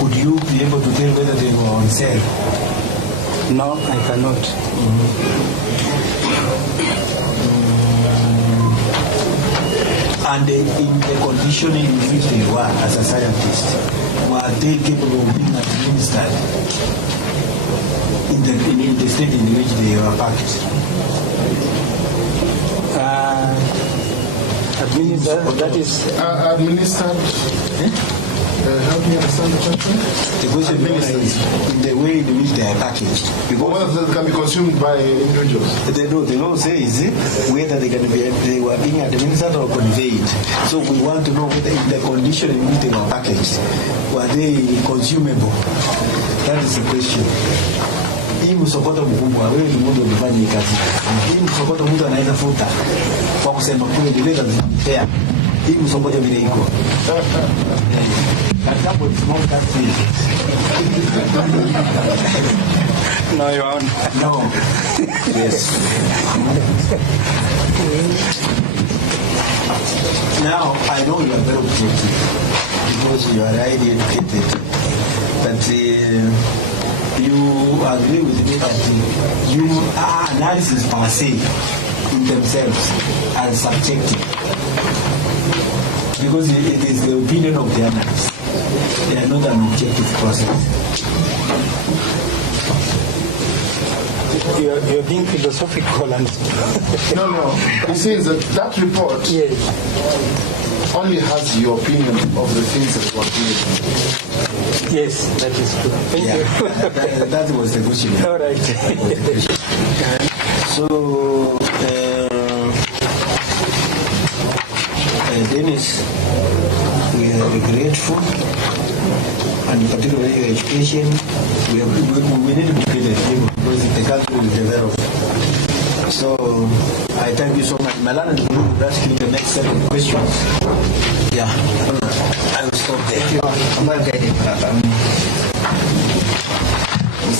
Could you be able to tell whether they were on sale? No, I cannot. And in the condition in which they were as a scientist, were they capable of being administered in the state in which they were packed? That is administered. Help me understand the question. The question is in the way in which they are packaged. Because whether they can be consumed by individuals. They don't say whether they were being administered or conveyed. So we want to know whether in the condition in which they were packaged, were they consumable? That is the question. Hii msokoto mkubwa, wewe ni mtu unafanya hii kazi. Hii msokoto mtu anaweza futa kwa kusema kweli ndio fair. Hii msokoto vile iko. No, Your Honor. No. Yes. Now, I know you are very objective because you are highly educated, but you agree with me that you analysis per se in themselves are subjective because it is the opinion of the analysts. They are not an objective process. You're being philosophical and No. He says that report only has your opinion of the things that were doing. Yes, that is true. Thank you. That was the question. All right. So, Dennis, we are grateful, and particularly your education. We need to be creative because the country will develop. So, I thank you so much. Malana will ask you the next set of questions. Yeah, I will stop there. I'm well guided.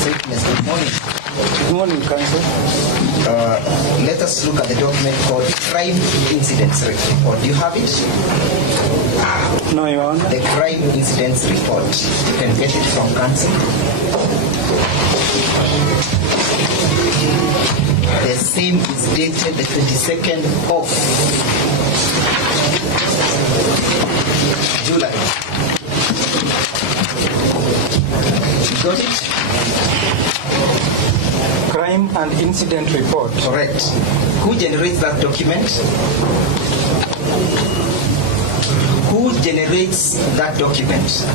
Good morning. Good morning, Council. Let us look at the document called Crime Incidents Report. Do you have it? No, Your Honor. The Crime Incidents Report. You can get it from Council. The same is dated the 22nd of July. You got it? Crime and Incident Report. Correct. Who generates that document? Who generates that document?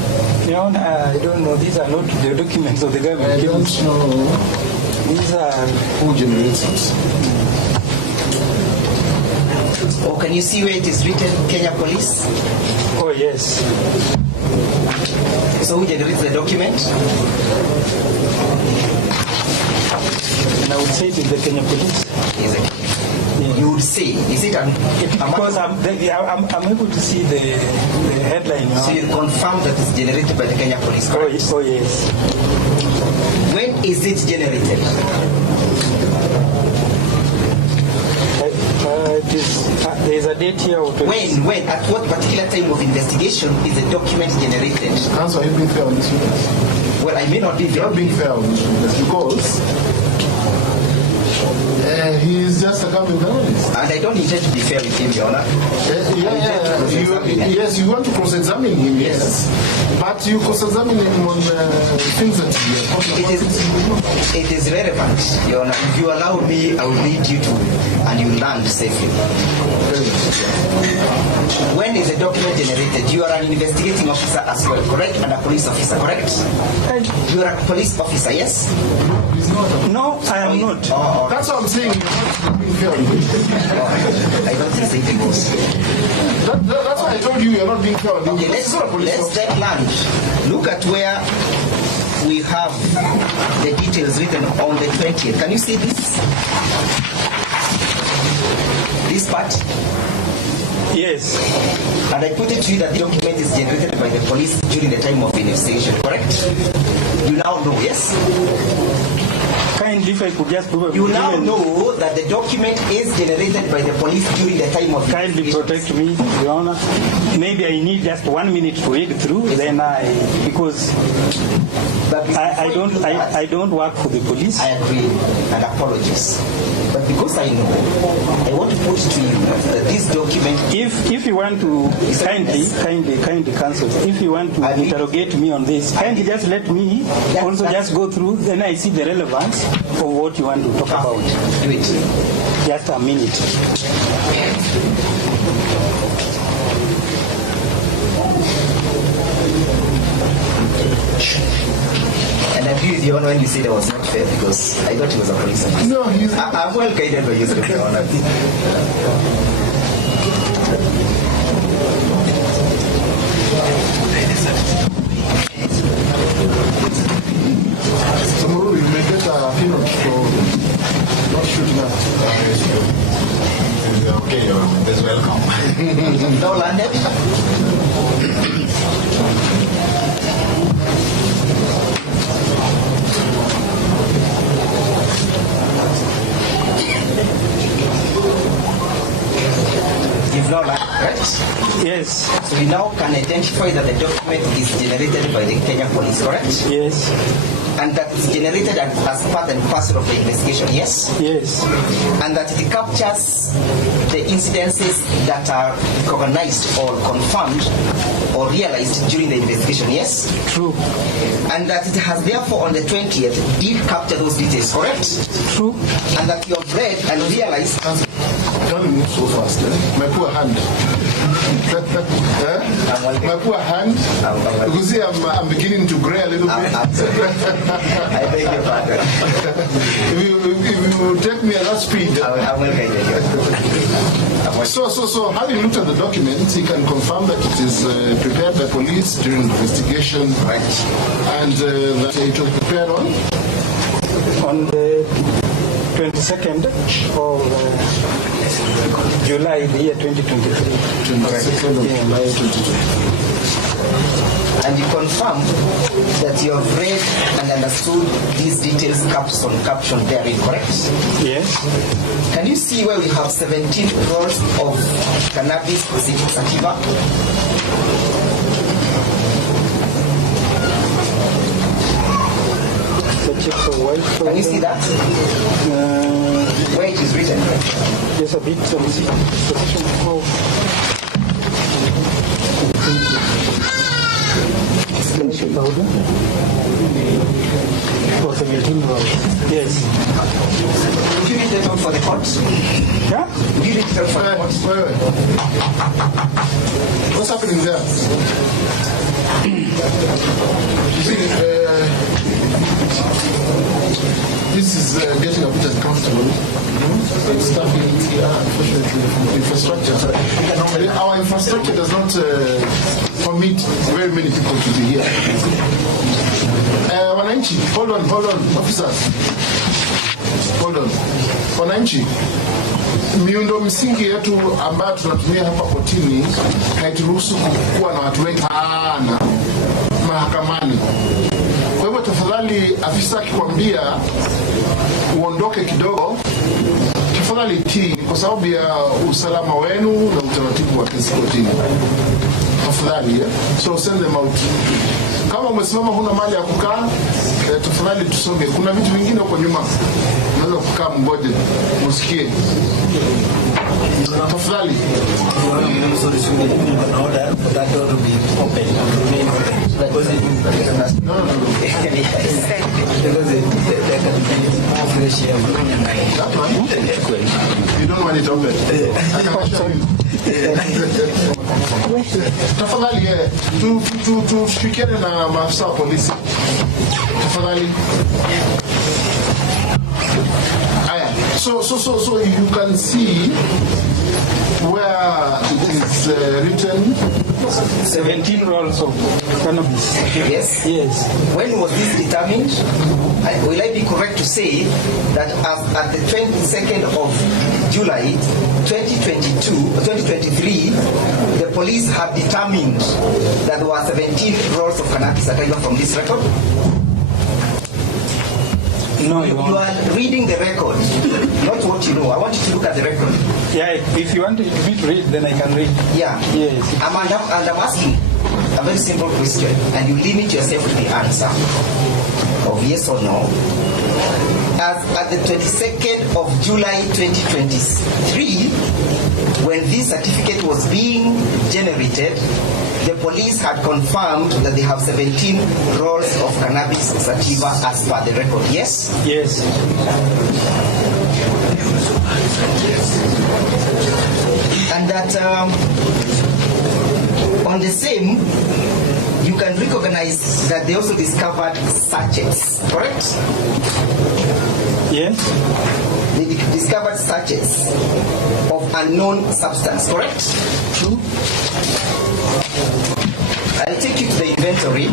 Your Honor, I don't know. These are not the documents of the government. I don't know These are... who generates it. Or can you see where it is written Kenya Police? Oh, yes. So who generates the document? And I would say it is the Kenya Police. Is it? Yeah. You would say, is it because I'm able to see the headline. So you confirm that it's generated by the Kenya Police, correct? Oh, yes. When is it generated? There is a date here. When? At what particular time of investigation is the document generated? Counsel, are you being fair on this witness? Well, I may not be fair. You're not being fair on this witness because he is just a government journalist. And I don't intend to be fair with him, Your Honor. Yes, you want to cross-examine him, yes. But you cross-examine him on things that it is relevant, Your Honor. If you allow me, I will lead you to, and you land safely. When is the document generated? You are an investigating officer as well, correct? And a police officer, correct? You are a police officer, yes? No, I am not. That's what I'm saying. You're not being fair. I don't think it goes. That's why I told you you're not being fair. Okay, let's then land. Look at where we have the details written on the 20th. Can you see this? This part? Yes. And I put it to you that the document is generated by the police during the time of investigation, correct? You now know, yes? Kindly, if I could just prove You now know that the document is generated by the police during the time of kindly protect me, Your Honor. Maybe I need just 1 minute to read through, then because I don't work for the police. I agree, and apologies. But because I know, I want to put to you that this document... If you want to kindly cancel, if you want to interrogate me on this, kindly just let me also just go through, then I see the relevance of what you want to talk about. Do it. Just a minute. And I agree with you, Honor, when you said it was not fair because I thought he was a police officer. No, I'm well guided by you, Your Honor. Tomorrow you may get a peanut for not shooting at. Okay, you're welcome. No landed? You've now landed, right? Yes. So we now can identify that the document is generated by the Kenya Police, correct? Yes. And that it's generated as part and parcel of the investigation, yes? Yes. And that it captures the incidences that are recognized or confirmed or realized during the investigation, yes? True. And that it has therefore on the 20th did capture those details, correct? True. And that you have read and realized... Don't move so fast, eh? My poor hand. My poor hand. You see, I'm beginning to gray a little bit. I beg your pardon. If you take me at that speed. I will guide you. So having looked at the documents, he can confirm that it is prepared by police during the investigation. Right. And that it was prepared On the 22nd of July, the year 2023. 22nd of July 2023. And you confirm that you have read and understood these details captioned therein, correct? Yes. Can you see where we have 17 crores of cannabis sativa? Can you see that? Where it is written? There's a bit of position powder. For 17 hours. Yes. Would you read that out for the court? Yeah? Would you read it out for the court? What's happening there? You see, this is getting a bit uncomfortable. It's stuff unfortunately, infrastructure. Our infrastructure does not permit very many people to be here. Wananchi, hold on, officers. Hold on. Wananchi, miundo msingi yetu ambayo tunatumia hapa kotini haituruhusu kuwa na watu wengi sana mahakamani. Kwa hivyo tafadhali, afisa akikwambia uondoke kidogo, tafadhali tii, kwa sababu ya usalama wenu na utaratibu wa kesi kotini. Tafadhali, so send them out. Kama umesimama huna mahali ya kukaa, tafadhali tusonge. Kuna vitu vingine huko nyuma, unaweza kukaa mngoje, usikie. Tafadhali. Order for that door to be open, to remain open. Because No. because there can be fresh air. That one? You don't want it open? I can assure you. Tafadhali, tushirikiane na maafisa wa polisi. Tafadhali. So you can see where it is written 17 rolls of cannabis. Yes? Yes. When was this determined? Will I be correct to say that as at the 22nd of July 2023, the police have determined that there were 17 rolls of cannabis sativa from this record? No, you are reading the record, not what you know. I want you to look at the record. Yeah, if you want me to read, then I can read. Yeah. Yes. I'm asking a very simple question, and you limit yourself to the answer of yes or no. As at the 22nd of July 2023, when this certificate was being generated, the police had confirmed that they have 17 rolls of cannabis sativa as per the record. Yes? Yes. And that on the same, you can recognize that they also discovered sachets, correct? Yes. They discovered sachets of unknown substance, correct? True. I'll take you to the inventory,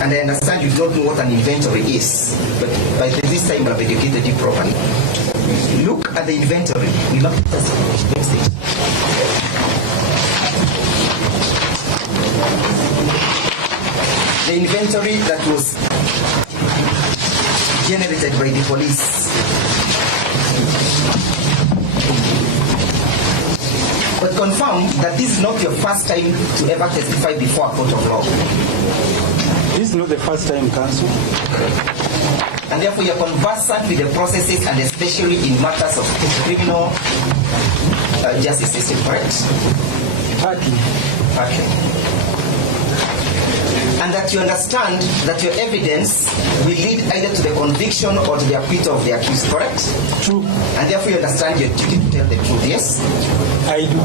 and I understand you don't know what an inventory is, but by this time I've educated you properly. Look at the inventory. We look at the next stage. The inventory that was generated by the police. But confirm that this is not your first time to ever testify before a court of law. This is not the first time, Counsel. And therefore you're conversant with the processes, and especially in matters of criminal justice system, correct? Partly. Okay. And that you understand that your evidence will lead either to the conviction or to the acquittal of the accused, correct? True. And therefore you understand your duty to tell the truth, yes? I do.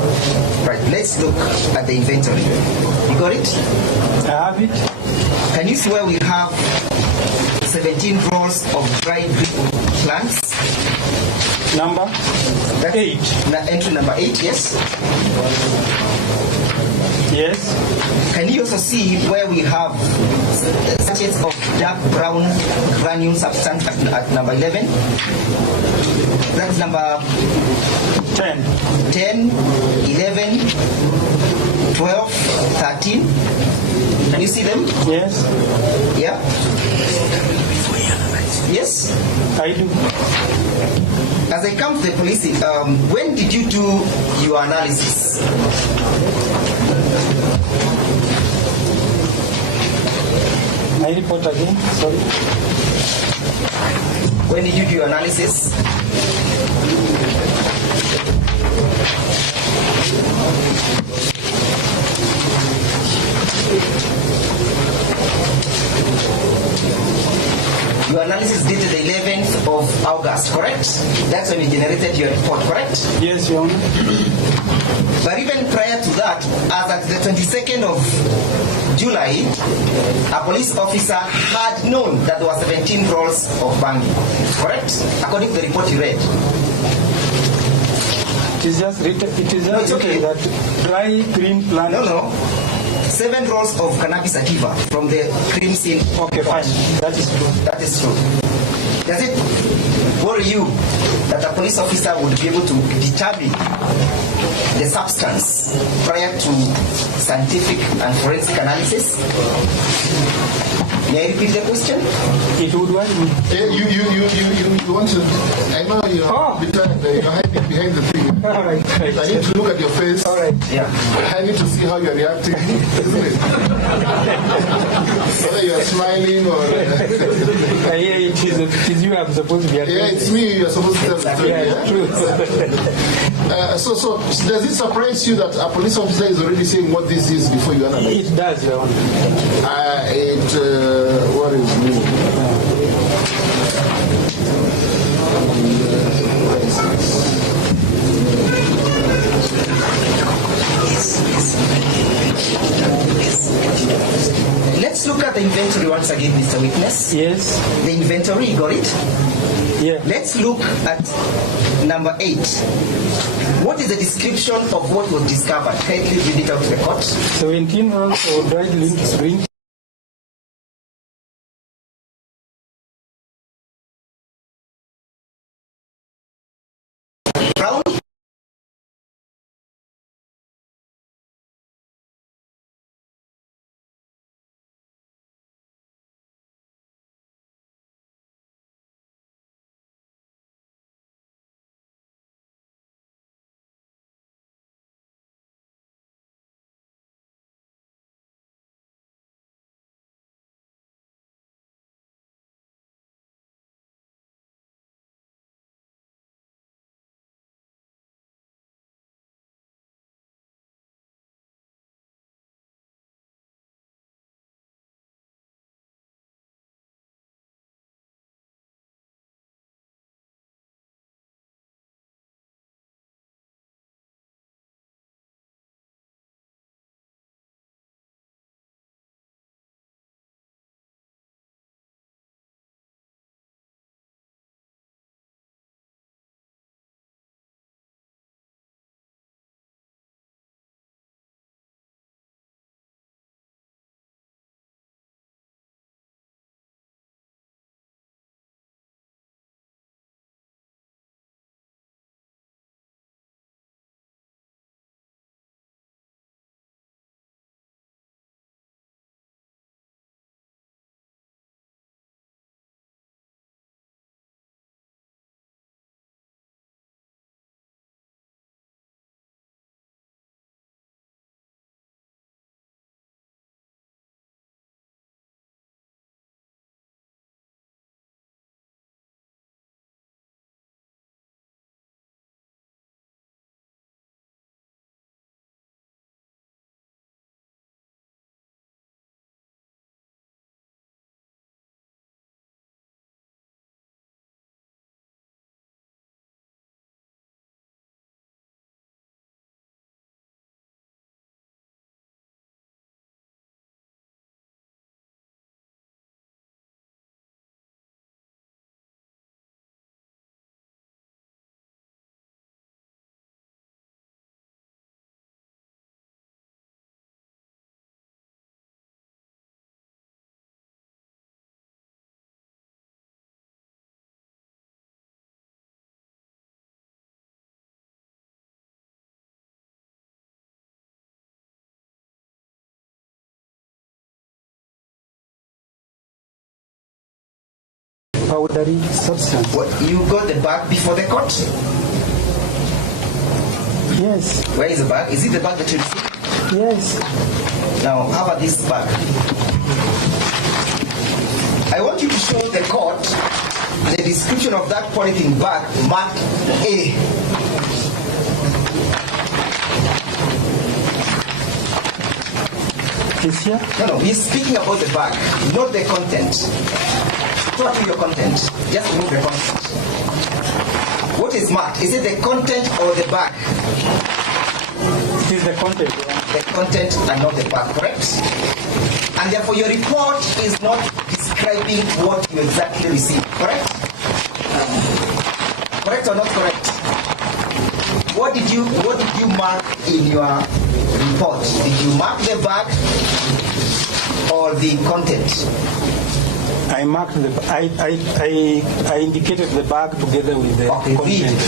Right, let's look at the inventory. You got it? I have it. Can you see where we have 17 rolls of dried green plants? Number? That's 8. Entry number 8, yes? Yes. Can you also see where we have sachets of dark brown granule substance at number 11? That's number 10, 11, 12, 13. Can you see them? Yes. Yeah? Yes? I do. As I come to the police, when did you do your analysis? I report again. Sorry. When did you do your analysis? Your analysis dated the 11th of August, correct? That's when you generated your report, correct? Yes, Your Honor. But even prior to that, as at the 22nd of July, a police officer had known that there were 17 rolls of banging, correct? According to the report you read. It is just written. It is No, it's just okay. written that dry green plant. No. 7 rolls of cannabis sativa from the crime scene. Okay, fine. That is true. That is true. Does it worry you that a police officer would be able to determine the substance prior to scientific and forensic analysis? May I repeat the question? It would worry me. You want to? I know you're hiding behind the thing. All right. I need to look at your face. All right. Yeah. I need to see how you're reacting, isn't it? Whether you're smiling or. Yeah, it is you I'm supposed to be Yeah, it's me you're supposed to tell the story. Yeah, true. So does it surprise you that a police officer is already saying what this is before you analyze? It does, Your Honor. It worries me. Let's look at the inventory once again, Mr. Witness. Yes. The inventory, you got it? Yeah. Let's look at number 8. What is the description of what was discovered? Kindly read it out to the court. 17 rolls of dried green powdery substance. What, you got the bag before the court? Yes. Where is the bag? Is it the bag that you received? Yes. Now, how about this bag? I want you to show the court the description of that polythene bag marked A. This here? No, we're speaking about the bag, not the content. Talk to your content. Just remove the content. What is marked? Is it the content or the bag? It is the content. The content and not the bag, correct? And therefore your report is not describing what you exactly received, correct? Correct or not correct? What did you mark in your report? Did you mark the bag or the content? I marked the. I indicated the bag together with the content.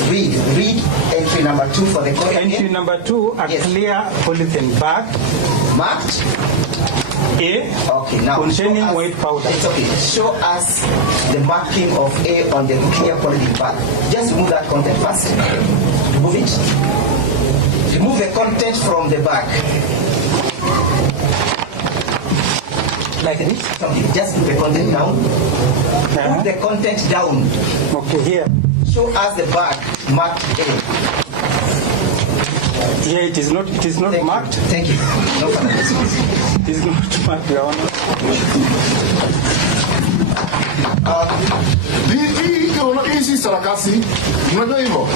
Read entry number 2 for the content. Entry number 2, a clear polythene bag marked A. Okay, now containing white powder. It's okay. Show us the marking of A on the clear polythene bag. Just remove that content first. Remove it. Remove the content from the bag. Like this? Okay, just put the content down. Put the content down. Okay, here. Show us the bag marked A. Here it is not. It is not marked. Thank you. No further. It is not marked, Your Honor. Hii si sarakasi. Unajua hivyo?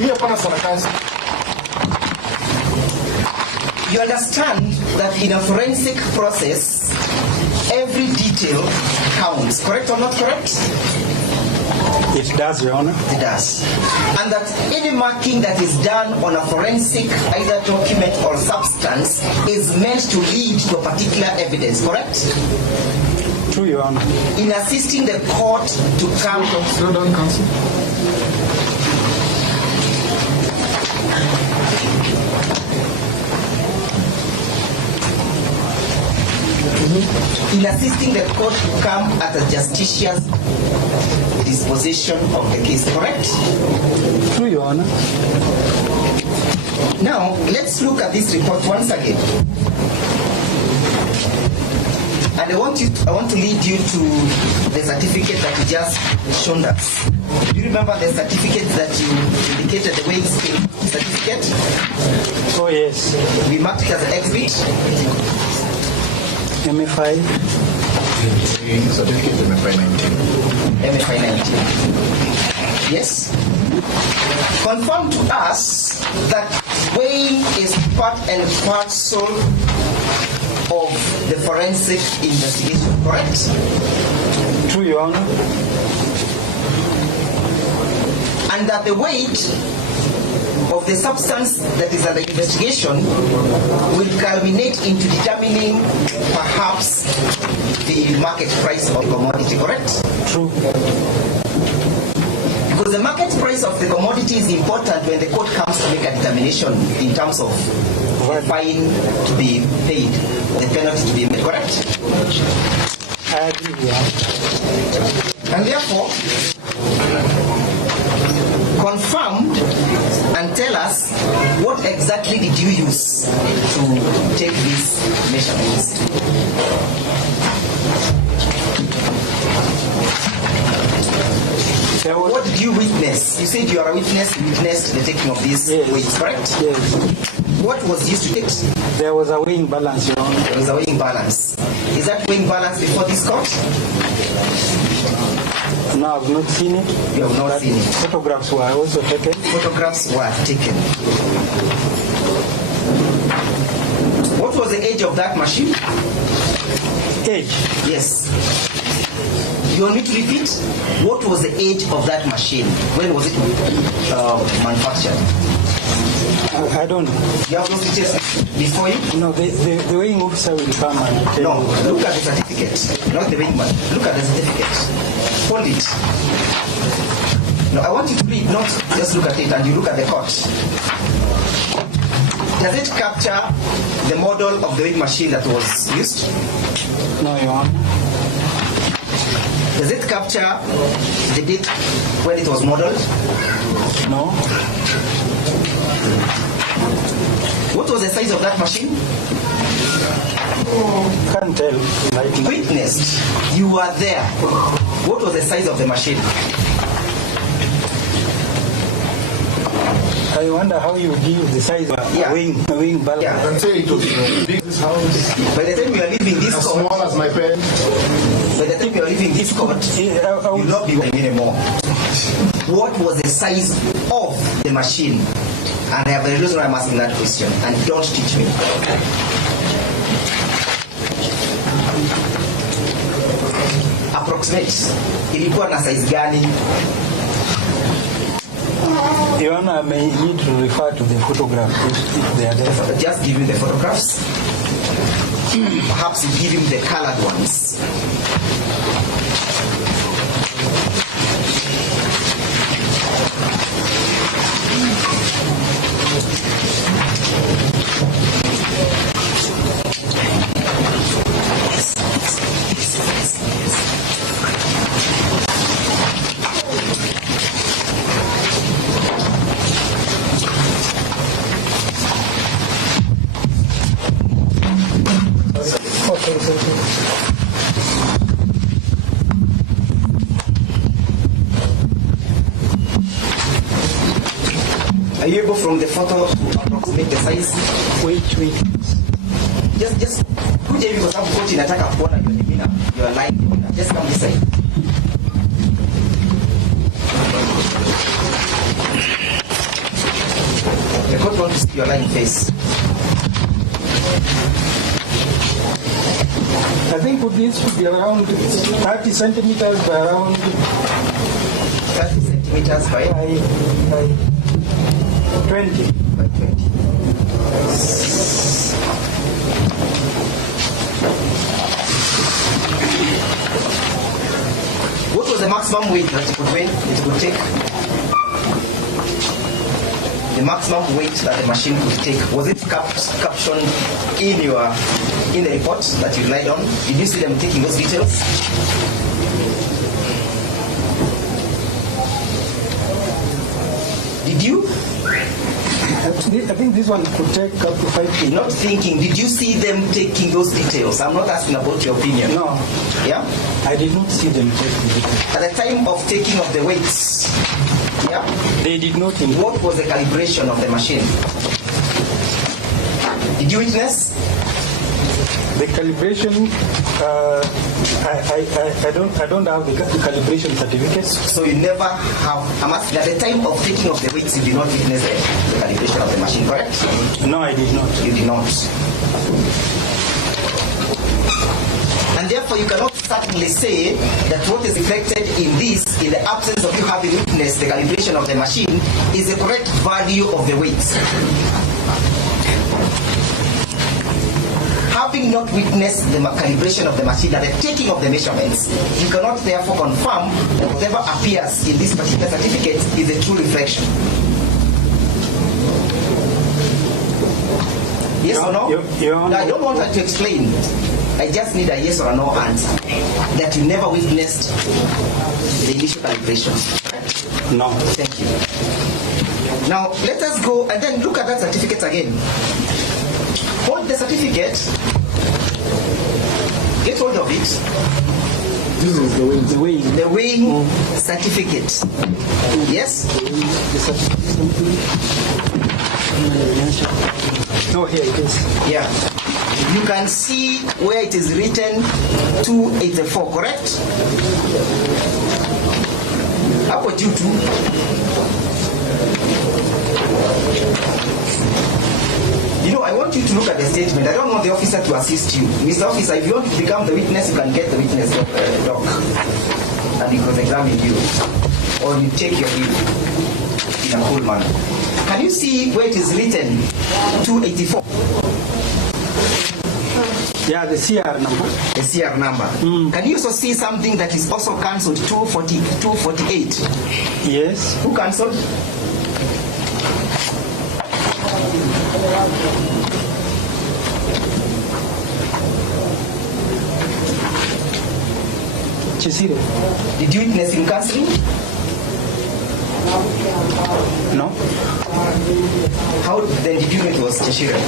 Hii hapana sarakasi. You understand that in a forensic process, every detail counts. Correct or not correct? It does, Your Honor. It does. And that any marking that is done on a forensic either document or substance is meant to lead to a particular evidence, correct? True, Your Honor. In assisting the court to come... Slow down, counsel. In assisting the court to come at a justicious disposition of the case, correct? True, Your Honor. Now, let's look at this report once again. And I want to lead you to the certificate that you just shown us. Do you remember the certificate that you indicated, the weighing scale certificate? Oh, yes. We marked it as an exhibit. MFI. Certificate MFI 19. MFI 19. Yes. Confirm to us that weighing is part and parcel of the forensic investigation, correct? True, Your Honor. And that the weight of the substance that is under investigation will culminate into determining perhaps the market price of the commodity, correct? True. Because the market price of the commodity is important when the court comes to make a determination in terms of the fine to be paid, the penalty to be made, correct? I agree, Your Honor. And therefore, confirm and tell us what exactly did you use to take these measurements. What did you witness? You said you are a witness. You witnessed the taking of these weights, correct? Yes. What was used to take? There was a weighing balance, Your Honor. There was a weighing balance. Is that weighing balance before this court? No, I've not seen it. You have not seen it. Photographs were also taken. Photographs were taken. What was the age of that machine? Age? Yes. You want me to repeat? What was the age of that machine? When was it manufactured? I don't know. You have those details before you? No, the weighing officer will come and tell No, you. look at the certificate. Not the weighing man. Look at the certificate. Hold it. No, I want you to read, not just look at it and you look at the court. Does it capture the model of the weighing machine that was used? No, Your Honor. Does it capture the date when it was modeled? No. What was the size of that machine? Can't tell. Witnessed. You were there. What was the size of the machine? I wonder how you give the size of a wing bulb. Yeah. I can say it was big this house. By the time you are leaving this As court, small as my pen. by the time you are leaving this court, you will not be working anymore. What was the size of the machine? And I have a reason why I'm asking that question. And don't teach me. Approximate. Ilikuwa na size gani? Your Honor, may need to refer to the photograph if they are there. Just give him the photographs. Perhaps you give him the colored ones. Are you able from the photo to approximate the size? Wait. Just kuja hivi kwa sababu coach inataka kuona your line. Just come this side. The coach wants to see your line face. I think this should be around 30 centimeters by around 30 centimeters by 20. by 20. What was the maximum weight that it could take? The maximum weight that the machine could take, was it captioned in the report that you relied on? Did you see them taking those details? Did you? I think this one could take up to 5 kilos. Not thinking, did you see them taking those details? I'm not asking about your opinion. No. Yeah? I did not see them taking details. At the time of taking of the weights, yeah? They did not. What was the calibration of the machine? Did you witness? The calibration, I don't have the calibration certificates. So you never have, I'm asking, at the time of taking of the weights, you did not witness the calibration of the machine, correct? No, I did not. You did not. And therefore you cannot certainly say that what is reflected in this, in the absence of you having witnessed the calibration of the machine, is the correct value of the weights. Having not witnessed the calibration of the machine at the taking of the measurements, you cannot therefore confirm that whatever appears in this particular certificate is a true reflection. Yes or no? I don't want her to explain. I just need a yes or a no answer. That you never witnessed the initial calibration. No. Thank you. Now let us go and then look at that certificate again. Hold the certificate. Get hold of it. This is the weight. The weighing certificate. Yes? The certificate. Oh, here it is. Yeah. You can see where it is written 284, correct? Hapo juu tu. You know, I want you to look at the statement. I don't want the officer to assist you. Mr. Officer, if you want to become the witness, you can get the witness doc. And he can examine you. Or you take your leave in a cool manner. Can you see where it is written 284? Yeah, the CR number. The CR number. Can you also see something that is also cancelled, 248? Yes. Who cancelled? Chesire. Did you witness him counseling? No. How then did you know it was Cheshire?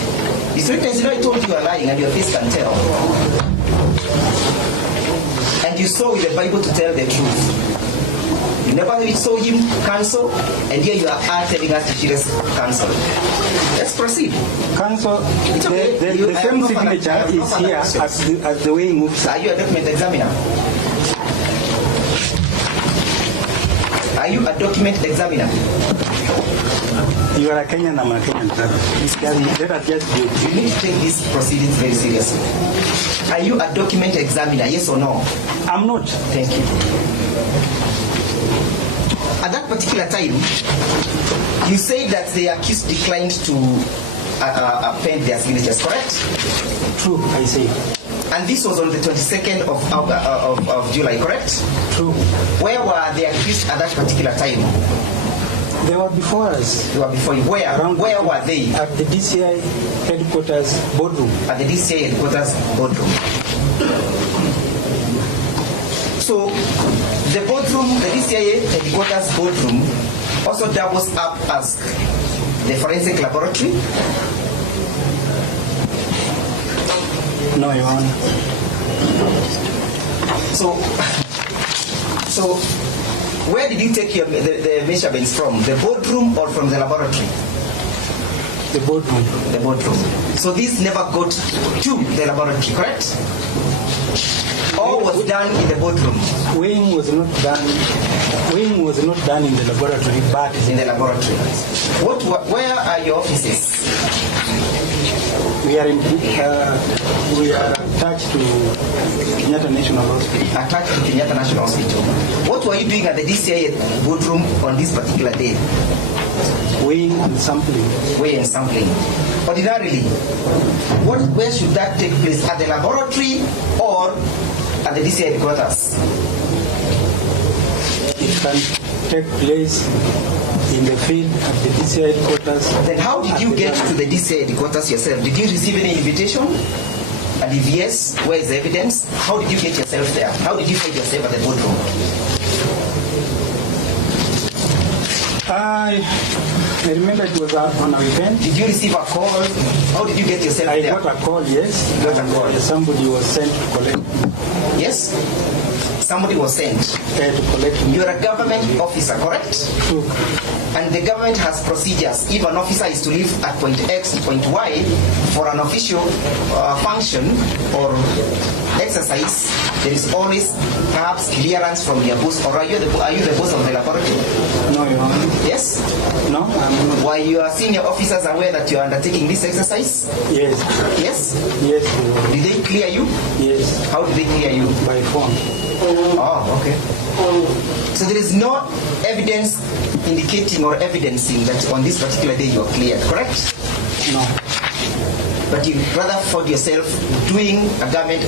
His witness, you know, I told you are lying and your face can tell. And you saw with the Bible to tell the truth. You never saw him cancel, and here you are telling us Cheshire's cancel. Let's proceed. Cancel. Okay. The same signature is here as the way he moves. Are you a document examiner? Are you a document examiner? You are a Kenyan, I'm a Kenyan. Let us just do it. You need to take these proceedings very seriously. Are you a document examiner, yes or no? I'm not. Thank you. At that particular time, you said that the accused declined to append their signatures, correct? True, I say. And this was on the 22nd of July, correct? True. Where were the accused at that particular time? They were before us. They were before you. Where? Where were they? At the DCI headquarters boardroom. At the DCI headquarters boardroom. So, the boardroom, the DCI headquarters boardroom, also doubles up as the forensic laboratory. No, Your Honor. So, where did you take the measurements from? The boardroom or from the laboratory? The boardroom. The boardroom. So these never got to the laboratory, correct? All was done in the boardroom. Weighing was not done. Weighing was not done in the laboratory, but in the laboratory. Where are your offices? We are attached to Kenyatta National Hospital. Attached to Kenyatta National Hospital. What were you doing at the DCI boardroom on this particular day? Weighing and sampling. Weighing and sampling. Ordinarily, where should that take place? At the laboratory or at the DCI headquarters? It can take place in the field at the DCI headquarters. Then how did you get to the DCI headquarters yourself? Did you receive any invitation? And if yes, where is the evidence? How did you get yourself there? How did you find yourself at the boardroom? I remember it was on a weekend. Did you receive a call? How did you get yourself there? I got a call, yes. You got a call. Somebody was sent to collect. Yes? Somebody was sent to collect me. You're a government officer, correct? True. And the government has procedures. If an officer is to leave at point X to point Y for an official function or exercise, there is always perhaps clearance from your boss. Or are you the boss of the laboratory? No, Your Honor. Yes? No, I'm not. Were your senior officers aware that you are undertaking this exercise? Yes. Yes? Yes, Your Honor. Did they clear you? Yes. How did they clear you? By phone. Oh, okay. So there is no evidence indicating or evidencing that on this particular day you are cleared, correct? No. But you rather found yourself doing a government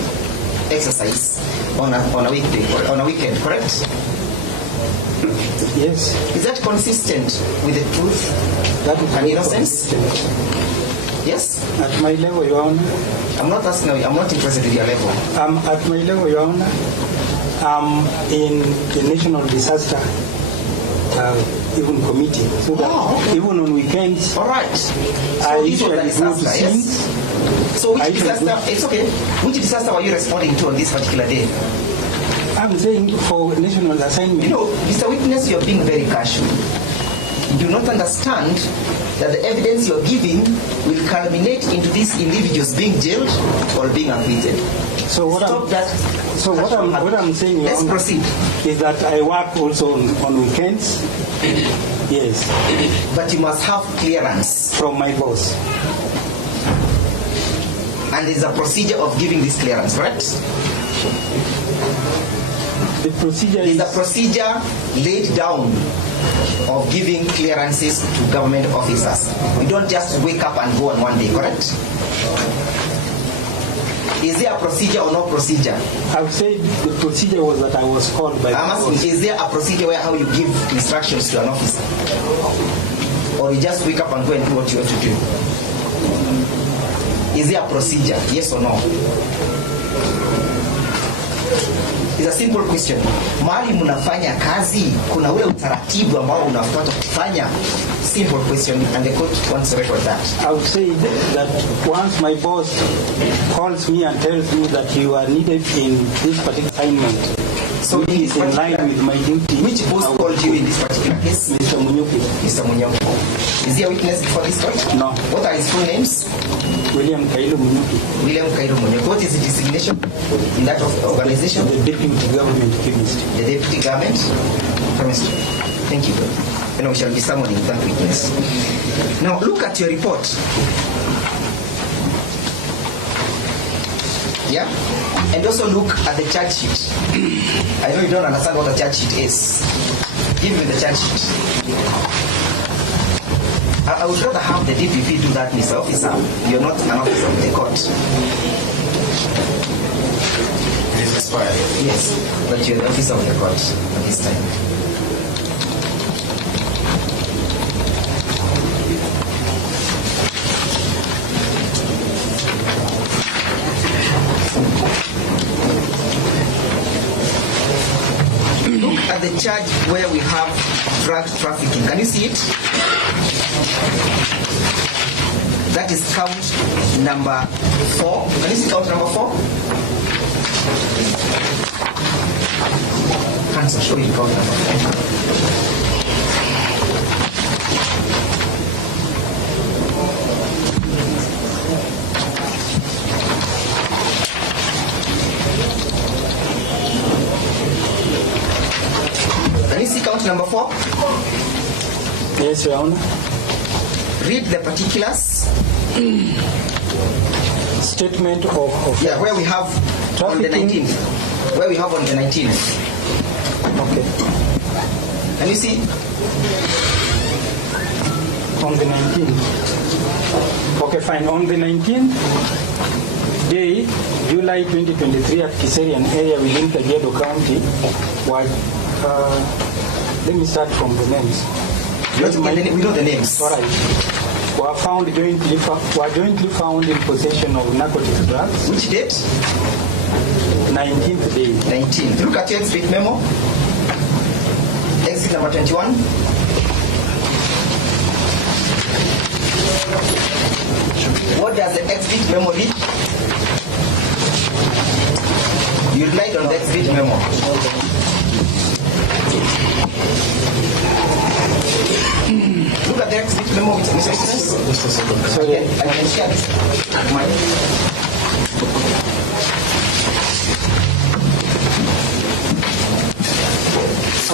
exercise on a weekday or on a weekend, correct? Yes. Is that consistent with the truth That is and innocence? Yes? At my level, Your Honor. I'm not asking you, I'm not interested in your level. At my level, Your Honor, I'm in the National Disaster even committee. So that okay. even on weekends, All right. I So this was usually the go to disaster, yes? scenes. So which I disaster, it's okay. Which disaster were you responding to on this particular day? I'm saying for national assignment. You know, Mr. Witness, you're being very casual. You do not understand that the evidence you're giving will culminate into these individuals being jailed or being acquitted. So what Stop that. So what I'm saying, Your Let's Honor, proceed. is that I work also on weekends. Yes. But you must have clearance. From my boss. And there's a procedure of giving this clearance, right? The procedure There's is... a procedure laid down of giving clearances to government officers. We don't just wake up and go on one day, correct? Is there a procedure or no procedure? I would say the procedure was that I was called by I'm the boss. asking, is there a procedure where how you give instructions to an officer? Or you just wake up and go and do what you have to do? Is there a procedure, yes or no? It's a simple question. Mahali mnafanya kazi, kuna ule utaratibu ambao unafuata kufanya? Simple question, and the court wants to record that. I would say that once my boss calls me and tells me that you are needed in this particular assignment, so it is in line with my duty. Which boss called you in this particular case? Mr. Munyuki. Mr. Munyuki. Is he a witness before this court? No. What are his full names? William Kailu Munyuki. William Kailu Munyuki. What is the designation in that organization? The Deputy Government Chemist. The Deputy Government Chemistry. Thank you. And we shall be summoning that witness. Now look at your report. Yeah? And also look at the charge sheet. I know you don't understand what a charge sheet is. Give me the charge sheet. I would rather have the DPP do that, Mr. Officer. You're not an officer of the court. It is expired. Yes, but you're the officer of the court at this time. Look at the charge where we have drug trafficking. Can you see it? That is count number 4. Can you see count number 4? Can't show you count number 4. Can you see count number 4? Yes, Your Honor. Read the particulars. Statement of Yeah, where we have on the Trafficking. 19th. Where we have on the 19th. Okay. Can you see? On the 19th. Okay, fine. On the 19th day, July 2023, at Kiserian area within Kajiado County, let me start from the names. We know the names. All right. Were jointly found in possession of narcotic drugs. Which date? 19th day. 19th. Look at your exhibit memo. Exhibit number 21. What does the exhibit memo read? You relied on the exhibit memo. Look at the exhibit memo, Mr. Witness. Sorry. I can share this. Mine.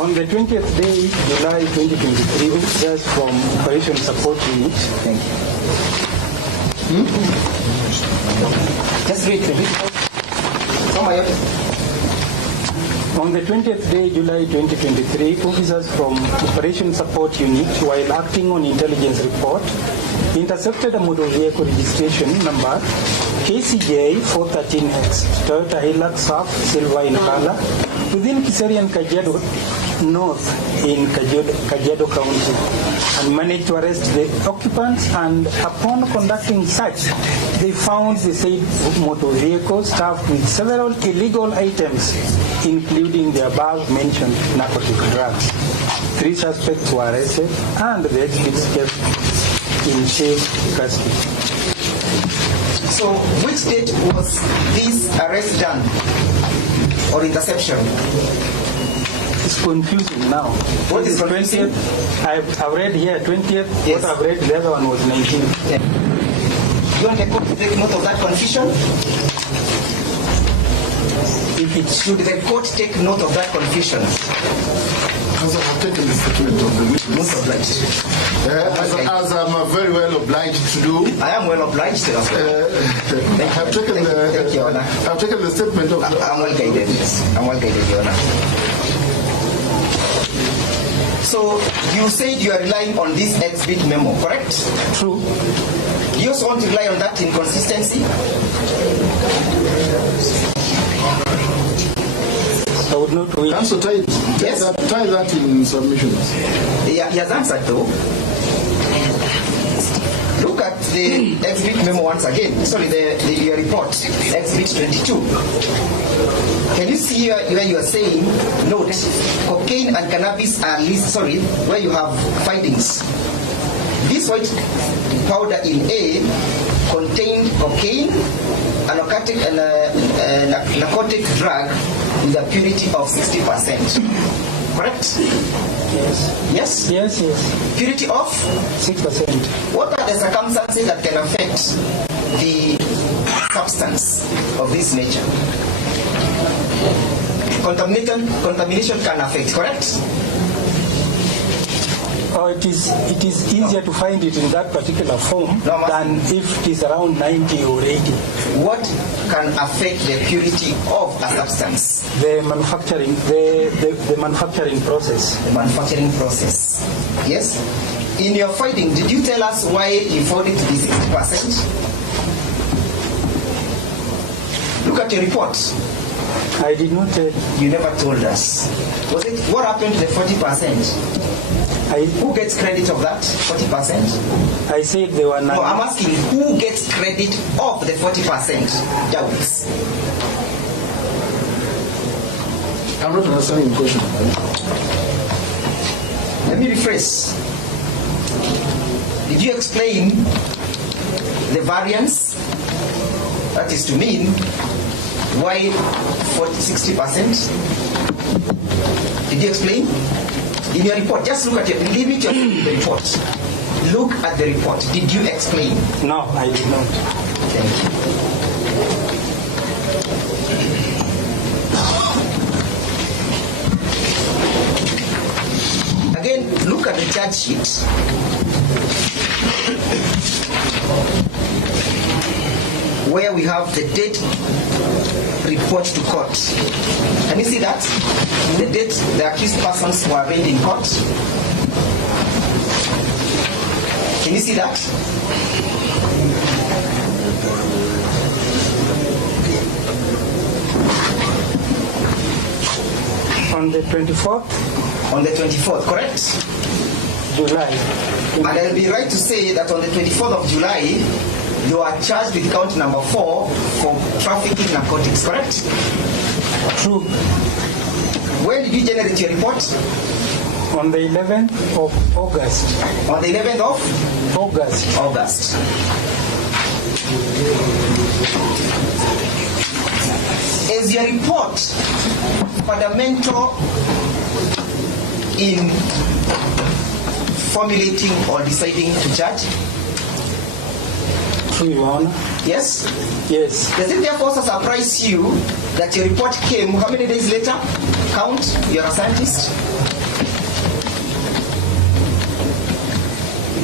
On the 20th day, July 2023, officers from Operation Support Unit. Thank you. Just read it. On the 20th day, July 2023, officers from Operation Support Unit, while acting on intelligence report, intercepted a motor vehicle registration number KCJ 413X, Toyota Hilux Surf, silver in color, within Kiserian Kajiado North in Kajiado County, and managed to arrest the occupants. And upon conducting search, they found the said motor vehicle stuffed with several illegal items, including the above-mentioned narcotic drugs. 3 suspects were arrested, and the exhibits kept in safe custody. So, which date was this arrest done or interception? It's confusing now. What is confusing? 20th, I've read here 20th, Yes. what I've read, the other one was 19th. Yeah. You want the court to take note of that confusion? Should the court take note of that confusion? As I've taken the statement of the witness. Most obliged. As I'm very well obliged to do, I am well obliged. I've taken Thank you, Honor. I've taken the statement of. I'm well guided. I'm well guided, Your Honor. So you said you are relying on this exhibit memo, correct? True. You also want to rely on that inconsistency? I would not wait. Also tie that in submissions. He has answered though. Look at the exhibit memo once again. Sorry, your report, exhibit 22. Can you see where you are saying, note, cocaine and cannabis are where you have findings. This white powder in A contained cocaine, a narcotic drug with a purity of 60%. Correct? Yes. Yes? Yes. Purity of 6%. What are the circumstances that can affect the substance of this nature? Contamination can affect, correct? It is easier to find it in that particular form than if it is around 90 or 80. What can affect the purity of a substance? The manufacturing, the manufacturing process. The manufacturing process. Yes. In your finding, did you tell us why you found it to be 60%? Look at your report. I did not tell. You never told us. Was it what happened to the 40%? Who gets credit of that 40%? I said there were none. No, I'm asking who gets credit of the 40%? Doubts. I'm not understanding the question. Let me rephrase. Did you explain the variance? That is to mean why 60%? Did you explain? In your report, just look at limit yourself to the report. Look at the report. Did you explain? No, I did not. Thank you. Again, look at the charge sheet. Where we have the date report to court. Can you see that? The date the accused persons were arraigned in court. Can you see that? On the 24th? On the 24th, correct? July. And I'll be right to say that on the 24th of July, you are charged with count number 4 for trafficking narcotics, correct? True. When did you generate your report? On the 11th of August. On the 11th of August. Is your report fundamental in formulating or deciding to charge? True, Your Honor. Yes? Yes. Does it therefore surprise you that your report came how many days later? Count, you're a scientist.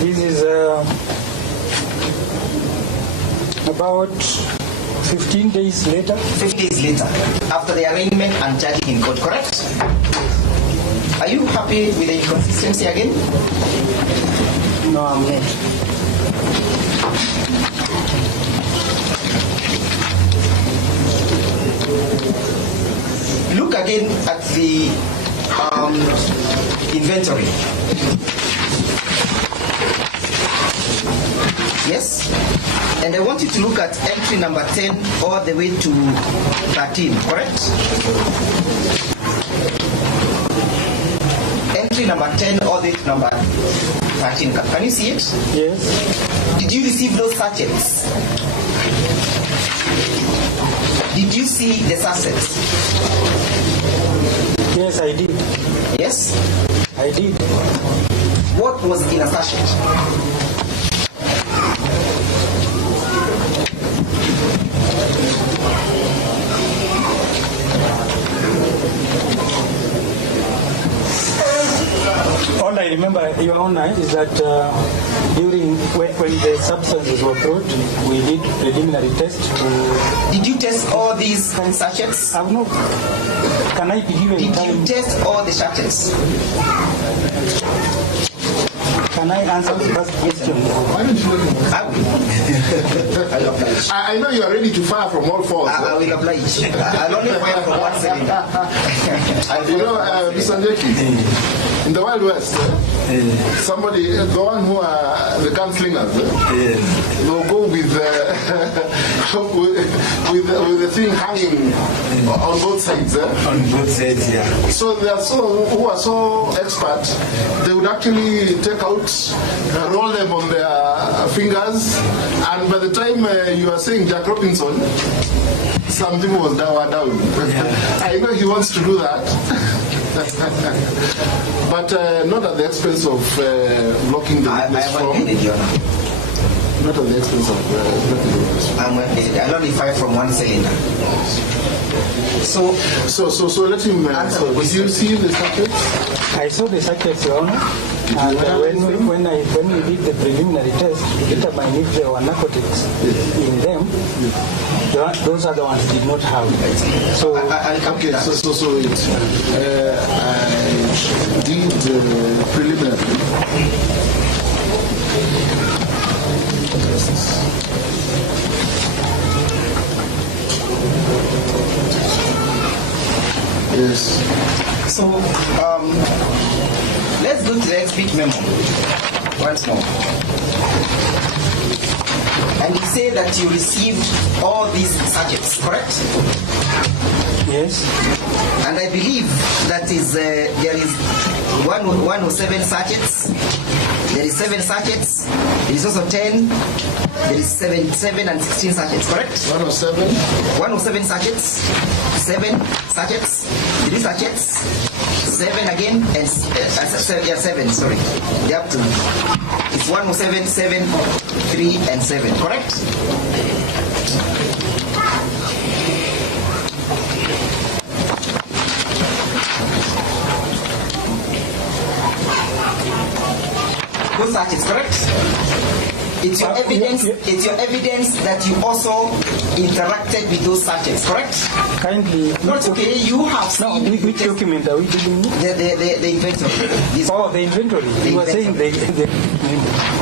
This is about 15 days later. 15 days later, after the arraignment and charging in court, correct? Are you happy with the inconsistency again? No, I'm not. Look again at the inventory. Yes? And I want you to look at entry number 10 all the way to 13, correct? Entry number 10 all the way to number 13. Can you see it? Yes. Did you receive those sachets? Did you see the sachets? Yes, I did. Yes? I did. What was in a sachet? All I remember, Your Honor, is that during when the substances were brought, we did preliminary test. Did you test all these sachets? I've not. Can I be given Did time? you test all the sachets? Can I answer the first question? Why don't you let me? I know you are ready to fire from all fours. I will oblige. I'll only fire from one cylinder. You know, Mr. Njenga, in the Wild West, somebody, the one who are the gunslingers, they'll go with with the thing hanging on both sides. On both sides, yeah. So they are who are so expert, they would actually take out, roll them on their fingers, and by the time you are saying Jack Robinson, some people were down. Yeah. I know he wants to do that. But not at the expense of blocking the witness from. Not at the expense of blocking the witness. I only fire from one cylinder. So let him. Did you see the circuits? I saw the circuits, Your Honor. And when we did the preliminary test to determine if there were narcotics in them, those are the ones did not have. So okay, so it. I did preliminary. Yes. So let's go to the exhibit memo once more. And you say that you received all these sachets, correct? yes, And I believe that is there is 107 sachets. There is 7 sachets. There is also 10. There is 7 and 16 sachets, correct? 107. 107 sachets. 7 sachets. 3 sachets. 7 again and 7. Sorry, they have to. It's 107, 7, 3, and 7. Correct? Those sachets, correct? It's your evidence. It's your evidence that you also interacted with those sachets, correct? kindly. No, it's okay. You have No, seen which document are we dealing with? the inventory. Oh, the inventory. You were saying the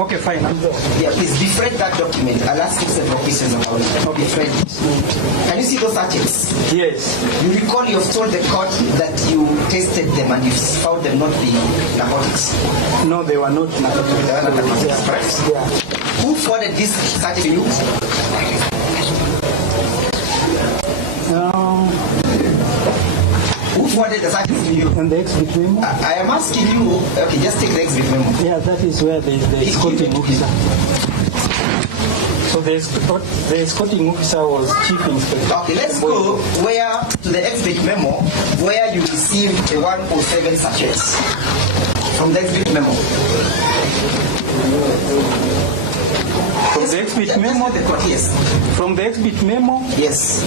okay, fine. I'm there. Yeah, please befriend that document. I'll ask you several questions about it. Befriend it. Can you see those sachets? Yes. You recall you have told the court that you tasted them and you found them not being narcotics. No, they were not narcotics. They were not narcotics, correct? Yeah. Who forwarded this sachet to you? Who forwarded the sachet to you? And the exhibit memo? I am asking you. Okay, just take the exhibit memo. Yeah, that is where the escorting officer. So the escorting officer was chief inspector. Okay, let's go to the exhibit memo where you received the 107 sachets from the exhibit memo. From the exhibit memo? Yes. From the exhibit memo? Yes.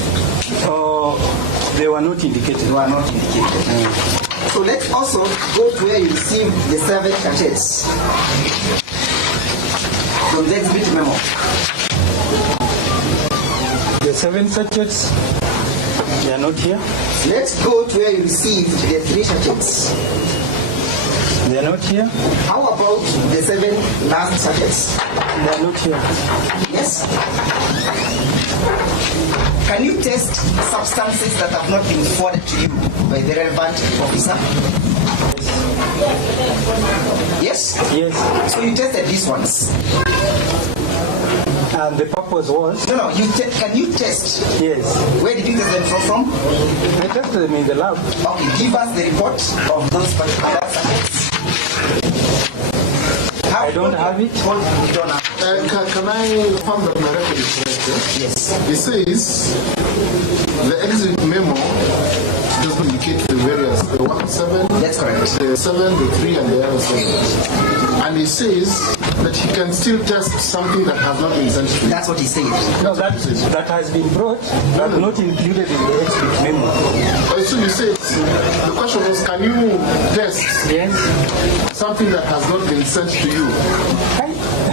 They were not indicated. They were not indicated. So let's also go to where you received the 7 sachets from the exhibit memo. The 7 sachets, they are not here. Let's go to where you received the 3 sachets. They are not here. How about the 7 last sachets? They are not here. Yes. Can you test substances that have not been forwarded to you by the relevant officer? Yes? Yes. So you tested these ones? And the purpose was? No, can you test? Yes. Where did you test them from? I tested them in the lab. Okay, give us the report of those particular subjects. I don't have it. You don't have it. Can I confirm that my record is correct? Yes. It says the exit memo does not indicate the various, the 107, That's correct. the 7, the 3, and the other 7. And it says that he can still test something that has not been sent to you. That's what he said. No, that has been brought, but not included in the exhibit memo. So you said, the question was, can you test Yes. something that has not been sent to you?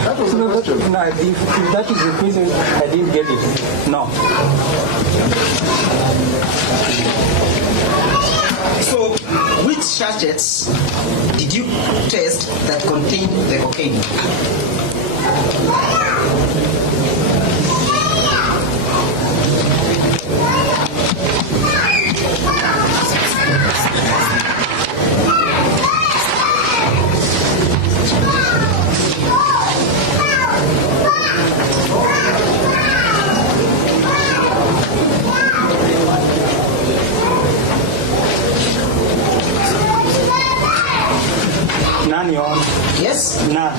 That was the question. No, if that is the question, I didn't get it. No. So, which sachets did you test that contained the cocaine? None, Your Honor. Yes? None.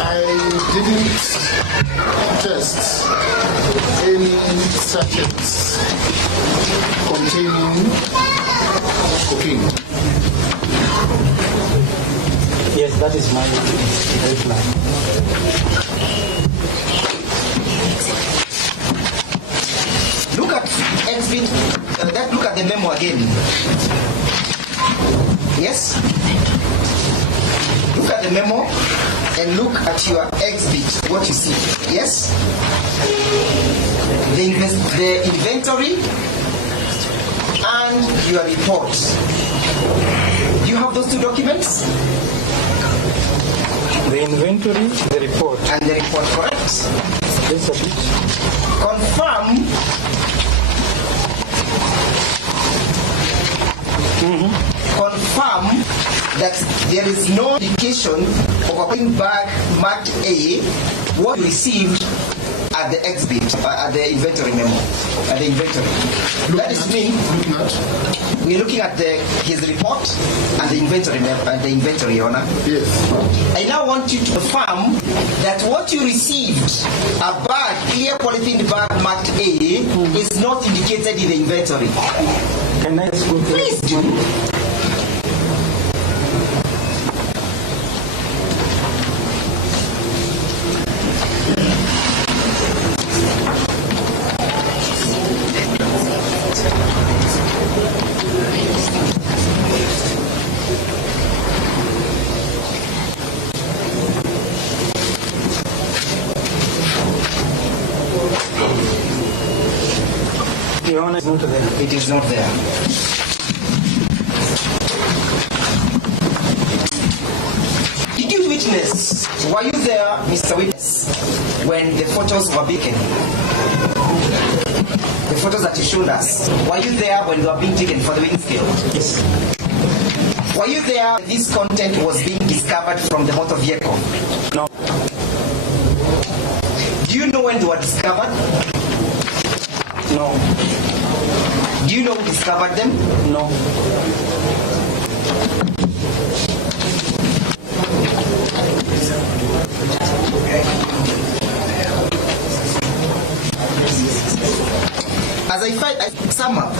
I didn't test any sachets containing cocaine. Yes, that is my reply. Look at exhibit. Look at the memo again. Yes? Look at the memo and look at your exhibit, what you see. Yes? The inventory and your report. Do you have those two documents? The inventory, the report. And the report, correct? Yes, a bit. Confirm. Confirm that there is no indication of a paying back marked A what you received at the exhibit, at the inventory memo, at the inventory. That is mean we're looking at his report and the inventory memo, and the inventory, Your Honor. Yes. I now want you to confirm that what you received, a bag, clear polythene bag marked A, is not indicated in the inventory. Can I ask you to Please do. Your Honor, it's not there. It is not there. Did you witness? Were you there, Mr. Witness, when the photos were taken? The photos that you showed us. Were you there when they were being taken for the weighing scale? Yes. Were you there when this content was being discovered from the motor vehicle? No. Do you know when they were discovered? No. Do you know who discovered them? No. As I sum up,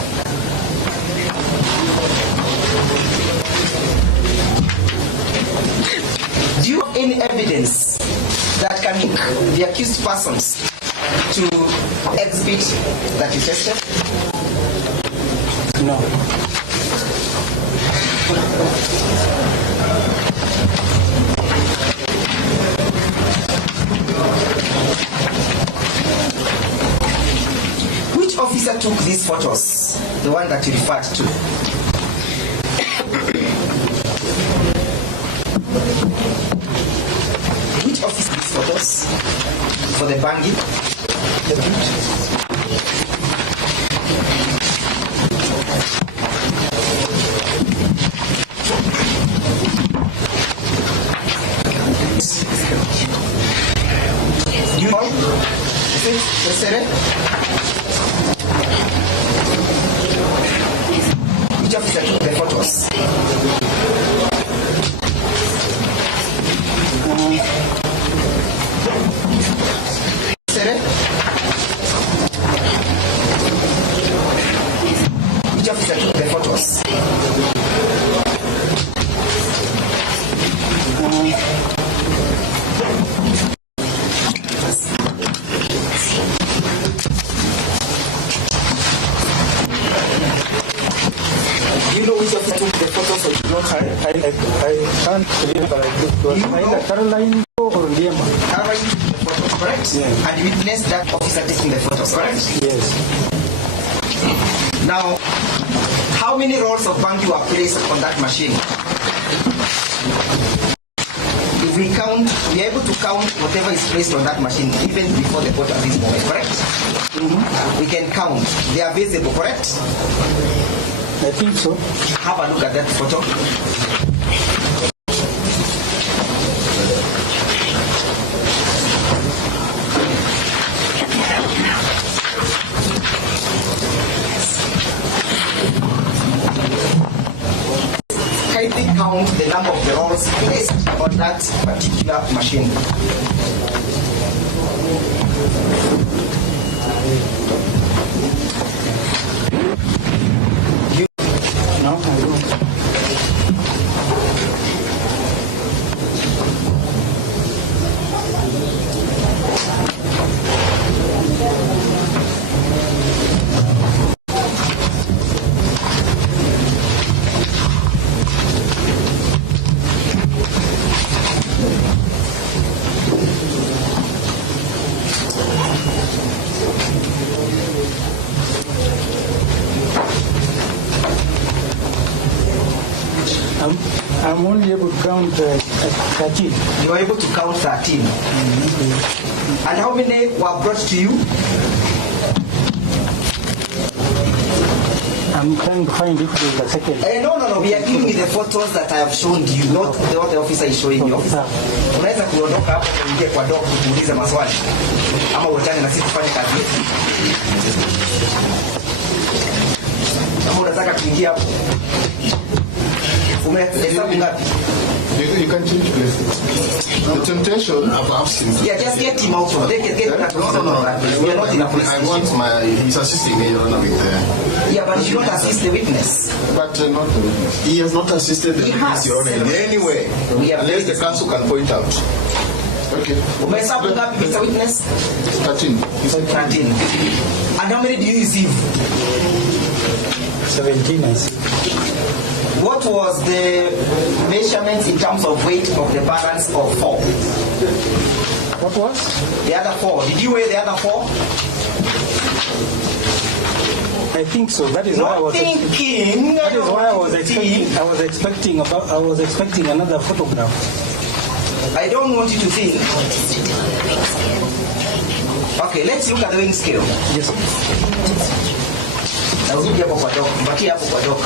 do you have any evidence that can link the accused persons to exhibit that you tested? No. Which officer took these photos? The one that you referred to. Which officer took these photos? For the banging? The boot? You know? Is it necessary? Which officer took the photos? Necessary? Which officer took the photos? Do you know which officer took the photos or not? I can't believe that I did. It was either Caroline or Liema. Caroline took the photos, correct? Yeah. And you witnessed that officer taking the photos, correct? Yes. Now, how many rolls of bangi were placed on that machine? If we count, we are able to count whatever is placed on that machine even before the vote at this moment, correct? We can count. They are visible, correct? I think so. Have a look at that photo. count the number of the rolls placed on that particular machine. No, I don't. I'm only able to count 13. You are able to count 13. Mm-hmm. And how many were brought to you? I'm trying to find it in the second. No. We are giving you the photos that I have shown you, not what the officer is showing you. Unaweza kuondoka hapo kuingia kwa doc kuuliza maswali. Ama utane na sisi tufanye kazi yetu. Kama unataka kuingia hapo. Umehesabu ngapi? You can change places. The temptation, I've seen. Yeah, just get him out. Get that. No. We are not in a police I want he's assisting me, Your Honor, with the... Yeah, but he should not assist the witness. But not the witness. He has not assisted the witness, Your Honor, in any way. Unless the counsel can point out. Okay. Umehesabu ngapi, Mr. Witness? 13. 13. And how many do you receive? 17, I see. What was the measurement in terms of weight of the balance of 4? What was? The other 4. Did you weigh the other 4? I think so. That is why I was thinking. That is why I was expecting another photograph. I don't want you to think. Okay, let's look at the weighing scale. Yes. Narudi hapo kwa doc. Mbaki hapo kwa doc.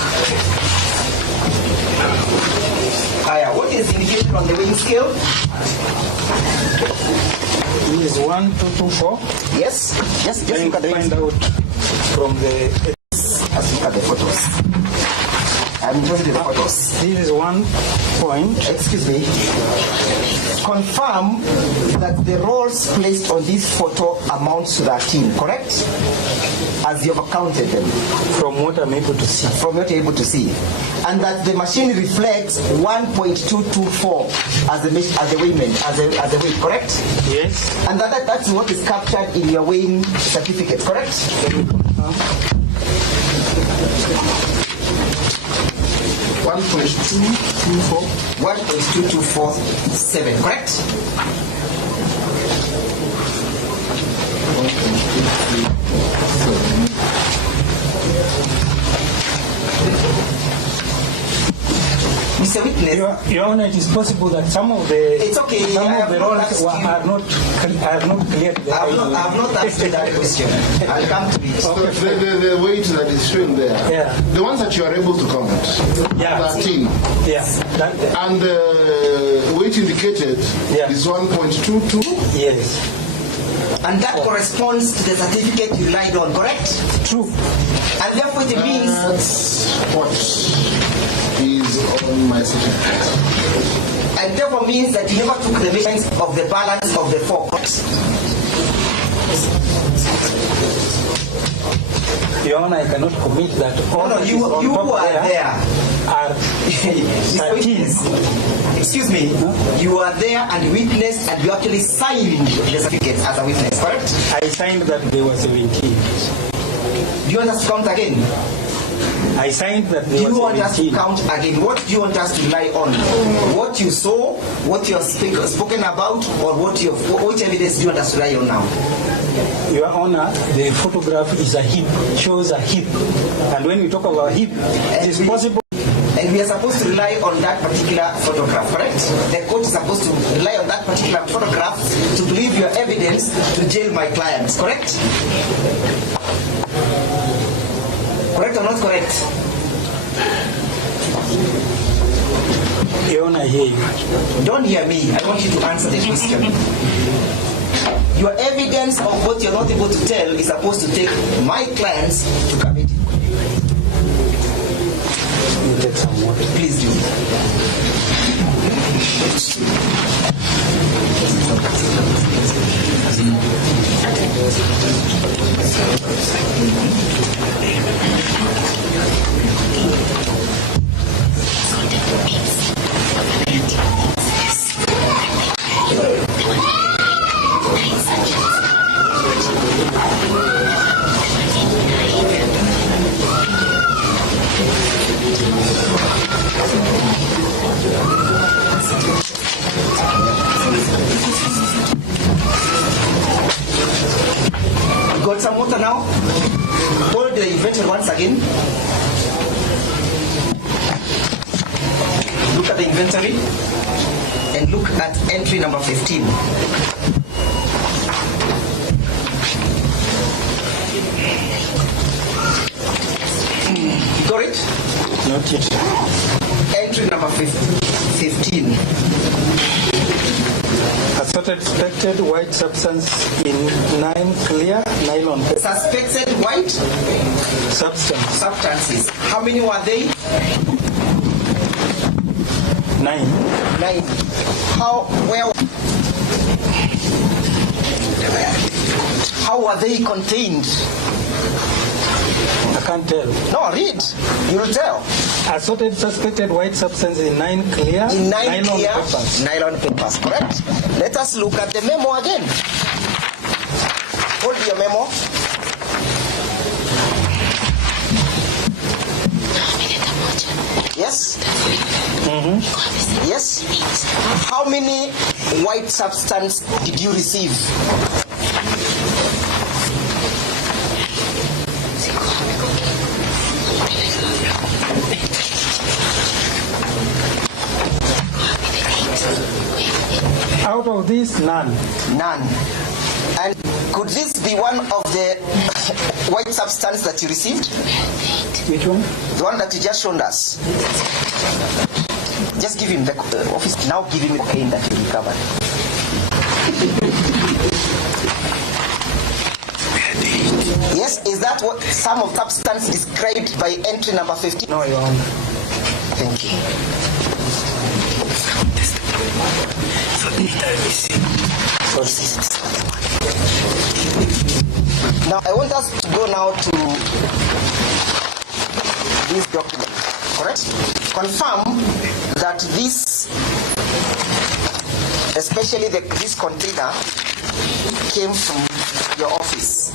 What is indicated on the weighing scale? It is 1, 2, 2, 4. Yes. Just look at the weighing scale. Find out from the... Let's look at the photos. I'm interested in the photos. This is 1 point. Excuse me. Confirm that the rolls placed on this photo amounts to 13, correct? As you have counted them. From what I'm able to see. From what you're able to see. And that the machine reflects 1.224 as the weight, correct? Yes. And that's what is captured in your weighing certificate, correct? 1.224. 1.2247, correct? 1.224. Mr. Witness, Your Honor, it is possible that some of the it's okay. Some of the rolls are not cleared. I have not answered that question. I'll come to it. Okay. The weight that is shown there, the ones that you are able to count, 13. Yes. And the weight indicated is 1.22. Yes. And that corresponds to the certificate you relied on, correct? True. And therefore it means... That's what is on my certificate. And therefore means that you never took the measurements of the balance of the 4, correct? Your Honor, I cannot commit that. No, you are there. Are 13. Excuse me, you are there and witnessed and you actually signed the certificate as a witness, correct? I signed that there was 17. Do you want us to count again? I signed that there was 17. Do you want us to count again? What do you want us to rely on? What you saw, what you have spoken about, or which evidence do you want us to rely on now? Your Honor, the photograph is a hip, shows a hip. And when we talk about hip, it is possible. And we are supposed to rely on that particular photograph, correct? The court is supposed to rely on that particular photograph to believe your evidence to jail my clients, correct? Correct or not correct? Your Honor, I hear you. Don't hear me. I want you to answer the question. Your evidence of what you're not able to tell is supposed to take my clients to committee. some water. Please do. Got some water now? Hold the inventory once again. Look at the inventory and look at entry number 15. Got it? Not yet. Entry number 15. Assorted suspected white substance in 9 clear nylon Suspected white substances. How many were they? 9. 9. How were they contained? I can't tell. No, read. You'll tell. Assorted suspected white substance in 9 clear nylon papers. Nylon papers, correct? Let us look at the memo again. Hold your memo. Yes? Mm-hmm. Yes? How many white substance did you receive? Out of these, none. None. And could this be one of the white substance that you received? Which one? The one that you just showed us. Just give him the office. Now give him the pain that you recovered. Yes, is that what some of substance described by entry number 15? No, Your Honor. Thank you. Now I want us to go now to this document, correct? Confirm that this, especially this container, came from your office,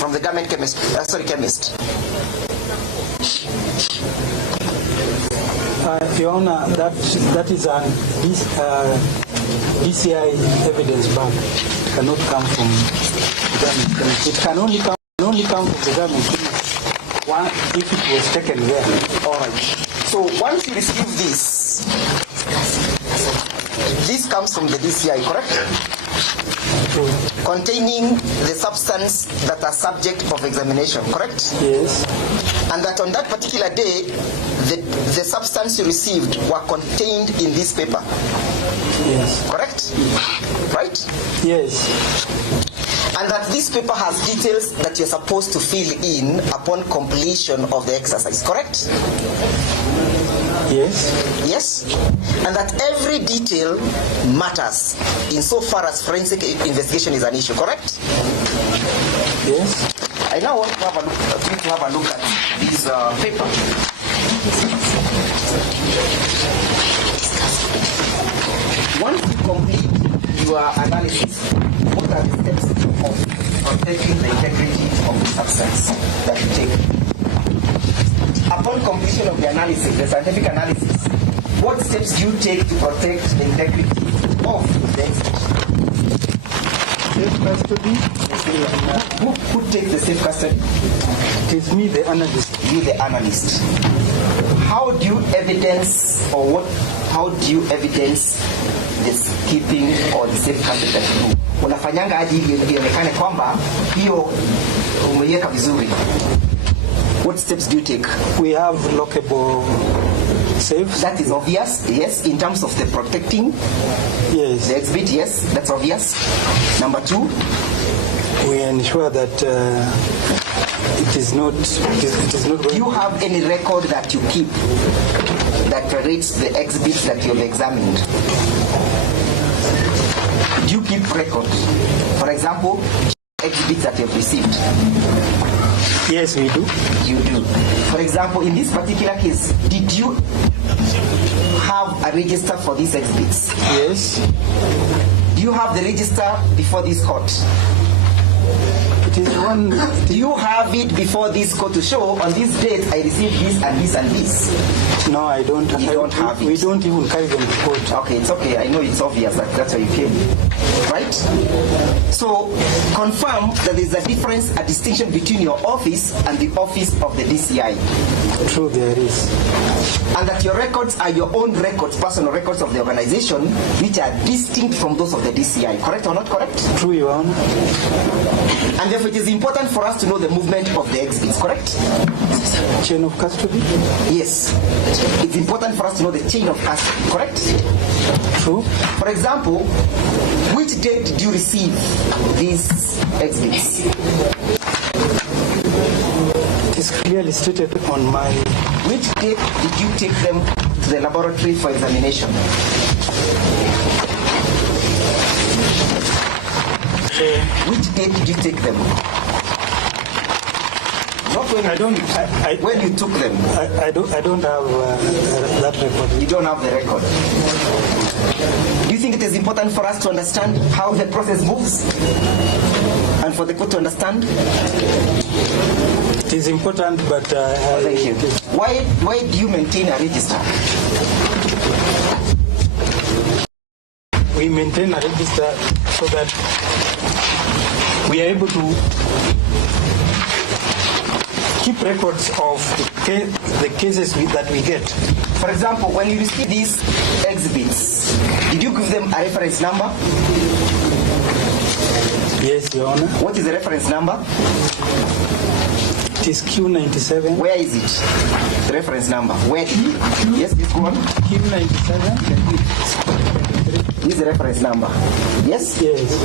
from the government chemist. Chemist. Your Honor, that is an DCI evidence bag. It cannot come from the government chemist. It can only come from the government chemist if it was taken there. All right. So once you receive this comes from the DCI, correct? Containing the substance that are subject of examination, correct? Yes. And that on that particular day, the substance you received were contained in this paper. Yes. Correct? Right? Yes. And that this paper has details that you're supposed to fill in upon completion of the exercise, correct? Yes. Yes? And that every detail matters insofar as forensic investigation is an issue, correct? Yes. I now want to have a look at this paper. Once you complete your analysis, what are the steps of protecting the integrity of the substance that you take? Upon completion of the analysis, the scientific analysis, what steps do you take to protect the integrity of the exhibit? Safe custody. Who takes the safe custody? It is me, the analyst. You, the analyst. How do you evidence this keeping or the safe custody that you do? Unafanyanga aje ionekane kwamba hiyo umeiweka vizuri? What steps do you take? We have lockable safes. That is obvious, yes, in terms of the protecting. Yes. The exhibit, yes, that's obvious. Number 2. We ensure that It is not. It is not. Do you have any record that you keep that rates the exhibits that you have examined? Do you keep records? For example, exhibits that you have received. Yes, we do. You do. For example, in this particular case, did you have a register for these exhibits? Yes. Do you have the register before this court? It is one. Do you have it before this court to show on this date I received this and this and this? No, I don't. You don't have it. We don't even carry them to court. Okay, it's okay. I know it's obvious that that's why you came. Right? So, confirm that there's a difference, a distinction between your office and the office of the DCI. True, there is. And that your records are your own records, personal records of the organization, which are distinct from those of the DCI. Correct or not correct? True, Your Honor. And therefore it is important for us to know the movement of the exhibits, correct? Chain of custody? Yes. It's important for us to know the chain of custody, correct? True. For example, which date did you receive these exhibits? It is clearly stated on my... Which date did you take them to the laboratory for examination? Which date did you take them? Not when I don't. when you took them. I don't have that record. You don't have the record. Do you think it is important for us to understand how the process moves? And for the court to understand? It is important, but... Thank you. Why do you maintain a register? We maintain a register so that we are able to keep records of the cases that we get. For example, when you receive these exhibits, did you give them a reference number? Yes, Your Honor. What is the reference number? It is Q97. Where is it? The reference number. Where? Yes, this one. Q97. This is the reference number. Yes? Yes.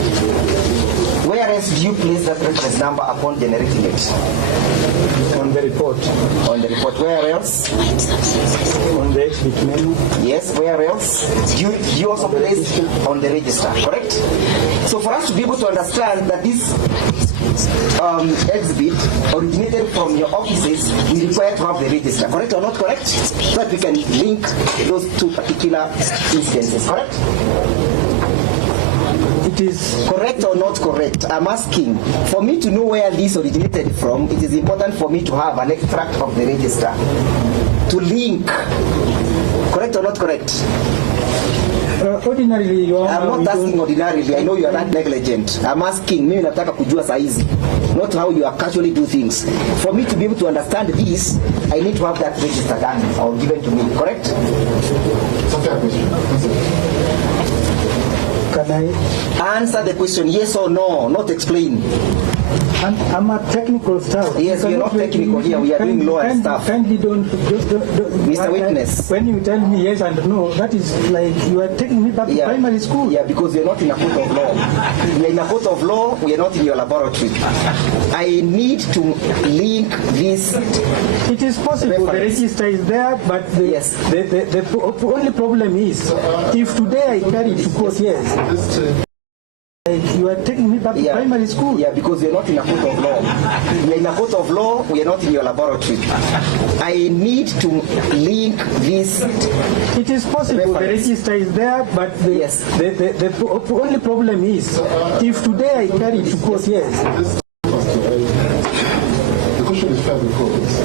Where else do you place that reference number upon generating it? On the report. On the report. Where else? On the exhibit menu. Yes, where else? You also place it on the register, correct? So for us to be able to understand that this exhibit originated from your offices, we require to have the register, correct or not correct? So that we can link those two particular instances, correct? It is correct or not correct? I'm asking. For me to know where this originated from, it is important for me to have an extract of the register to link. Correct or not correct? Ordinarily, you are... I'm not asking ordinarily. I know you are not negligent. I'm asking, mimi nataka kujua saizi, not how you casually do things. For me to be able to understand this, I need to have that register done or given to me. Correct? It's a fair question. Can I answer the question? Yes or no? Not explain. I'm a technical staff. Yes, we are not technical here. We are doing law and stuff. Kindly don't Mr. Witness. When you tell me yes and no, that is like you are taking me back to primary school. Yeah, because we are not in a court of law. We are in a court of law. We are not in your laboratory. I need to link this. It is possible the register is there, but the only problem is if today I carry it to court, yes. You are taking me back to primary school. Yeah, because we are not in a court of law. We are in a court of law. We are not in your laboratory. I need to link this. It is possible the register is there, but the only problem is if today I carry it to court, yes. The question is fair because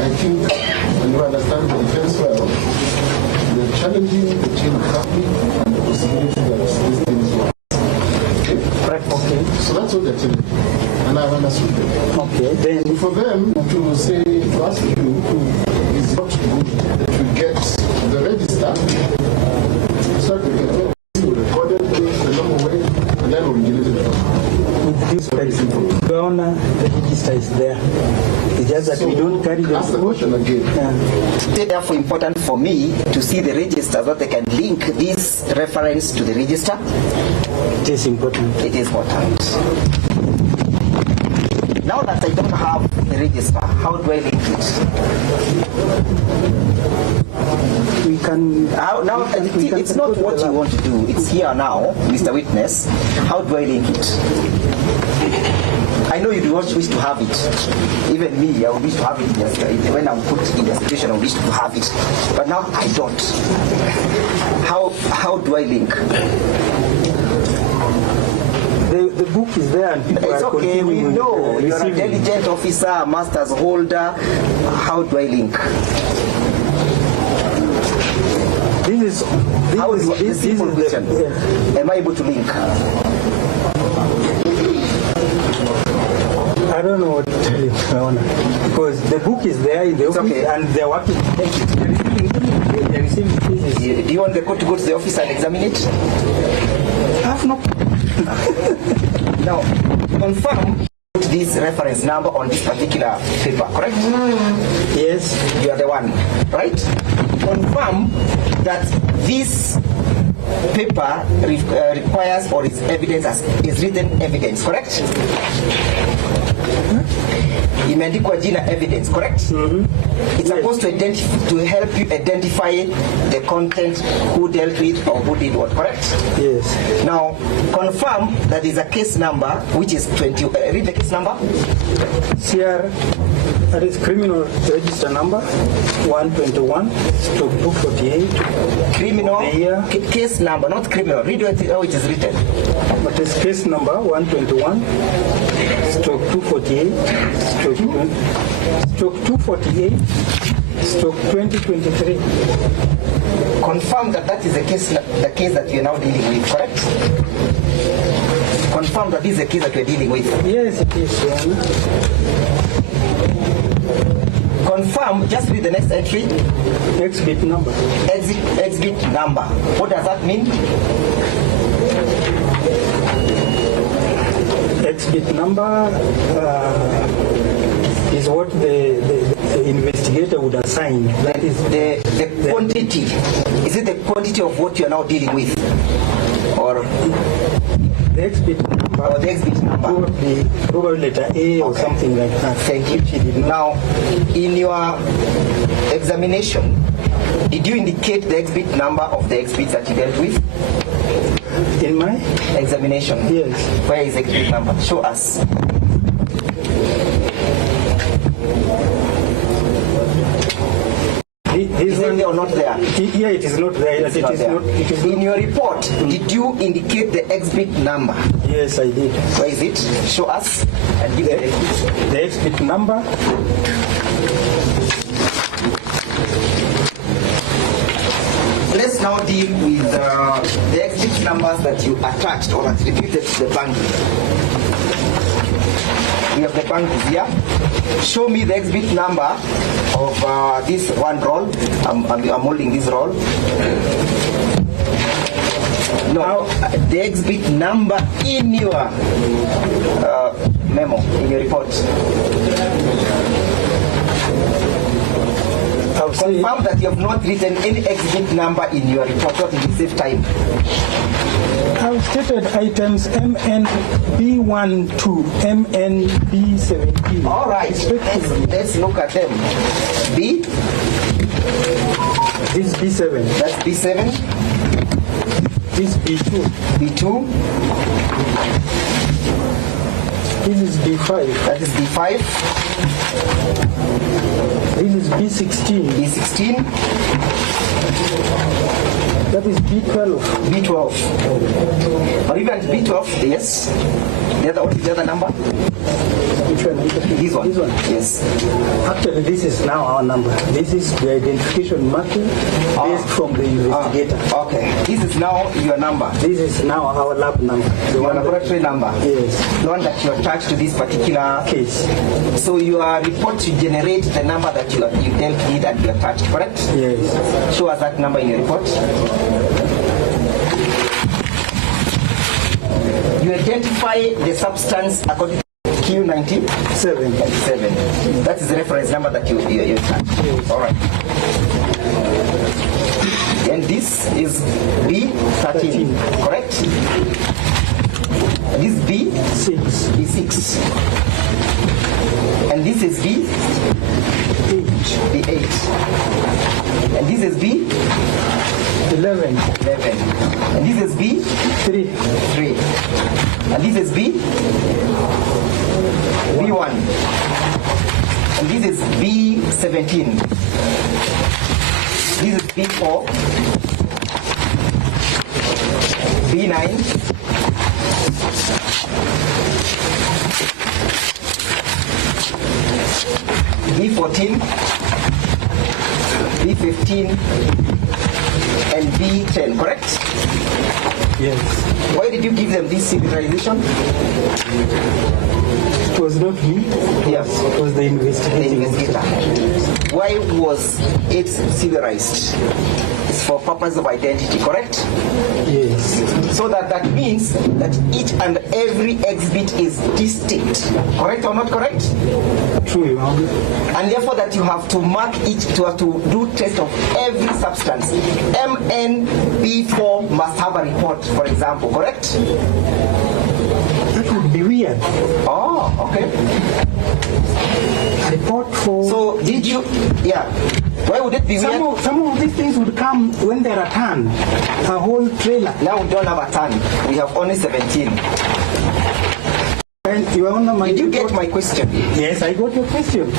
I think when you understand the defense well, they're challenging the chain of custody and the possibility that these things were. Okay. So that's what they're telling me. And I've understood them. Okay. Then for them to say, to ask you is not good that you get the register, so that you record it the normal way, and then originated it. With this very simple. Your Honor, the register is there. It's just that we don't carry the... Ask the question again. It's therefore important for me to see the register so that they can link this reference to the register. It is important. It is important. now that I don't have the register, how do I link it? We can... Now, it's not what you want to do. It's here now, Mr. Witness. How do I link it? I know you do not wish to have it. Even me, I would wish to have it when I'm put in the situation, I wish to have it. But now I don't. How do I link? The book is there and people it's are okay, we know. You're a receiving. diligent officer, a master's holder. How do I link? This is simple question. yeah. Am I able to link? I don't know what to tell you, Your Honor, because the book is there in the office okay. and they're working. They're receiving cases. Do you want the court to go to the office and examine it? I have no. Now, confirm this reference number on this particular paper, correct? Yes. You are the one, right? Confirm that this paper requires or is evidence as is written evidence, correct? Imeandikwa jina evidence, correct? It's supposed to help you identify the content, who dealt with or who did what, correct? Yes. Now, confirm that is a case number which is 20. Read the case number. CR, that is criminal register number 121/248. Criminal The year. case number, not criminal. Read how it is written. But it's case number 121/248/2023. Confirm that that is the case that you are now dealing with, correct? Confirm that this is the case that you are dealing with. Yes, it is, Your Honor. Confirm, just read the next entry. Exhibit number. Exhibit number. What does that mean? Exhibit number is what the investigator would assign. That is the quantity. Is it the quantity of what you are now dealing with? Or the exhibit number. Or the exhibit number. Probably letter A or something like that. Thank you. Now, in your examination, did you indicate the exhibit number of the exhibits that you dealt with? In my examination? Yes. Where is the exhibit number? Show us. Is it there or not there? Yeah, it is not there. It is not. In your report, did you indicate the exhibit number? Yes, I did. Where is it? Show us and give the exhibit number. Let's now deal with the exhibit numbers that you attached or attributed to the bundle. We have the bundles here. Show me the exhibit number of this one roll. I'm holding this roll. No, the exhibit number in your memo, in your report. Confirm that you have not written any exhibit number in your report, not in the safe time. I've stated items MNB1 to MNB17. All right, let's look at them. B. This is B7. That's B7. This is B2. B2. This is B5. That is B5. This is B16. B16. That is B12. B12. Or even B12, yes. What is the other number? Which one? This one. This one. Yes. Actually, this is now our number. This is the identification marking based from the investigator. Okay. This is now your number. This is now our lab number. Your laboratory number. Yes. The one that you attached to this particular case. So your report should generate the number that you dealt with and you attached, correct? Yes. Show us that number in your report. You identify the substance according to Q97. That is the reference number that you attached. Yes. All right. And this is B13, correct? This B6. B6. this is B? B8. And this is B? 11. 11. And this is B? 3. 3. And this is B? B1. And this is B17. This is B4. B9. B14, B15, and B10, correct? Yes. Why did you give them this civilization? It was not me. Yes. It was the The investigating. investigator. Why was it civilized? It's for purpose of identity, correct? Yes. So that means that each and every exhibit is distinct, correct or not correct? True, Your Honor. And therefore that you have to mark each, to have to do test of every substance. MnB4 must have a report, for example, correct? That would be weird. Oh, okay. A report for. So did you, yeah. Why would it be weird? Some of these things would come when there are ton, a whole trailer. Now we don't have a ton. We have only 17. And Your Honor, Did you get my question? Yes, I got your question.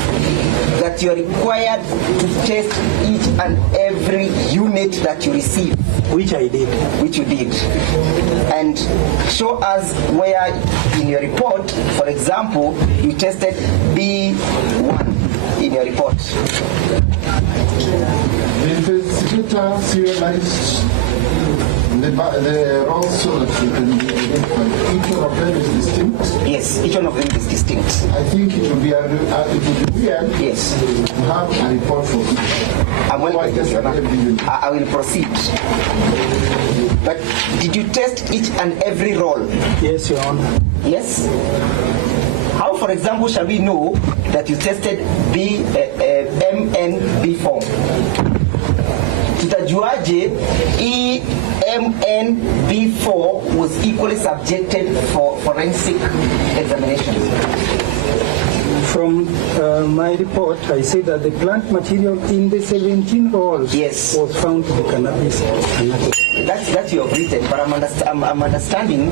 That you are required to test each and every unit that you receive, Which I did. which you did, and show us where in your report, for example, you tested B1 in your report. The investigator serialized the roles so that you can identify each one of them is distinct. Yes, each one of them is distinct. I think it would be weird Yes. to have a report for each. I'm well, I guess I will proceed. But did you test each and every role? Yes, Your Honor. Yes. How, for example, shall we know that you tested MnB4? Tutajuaje MnB4 was equally subjected for forensic examination? From my report, I say that the plant material in the 17 rolls Yes. was found to be cannabis. That you have written, but I'm understanding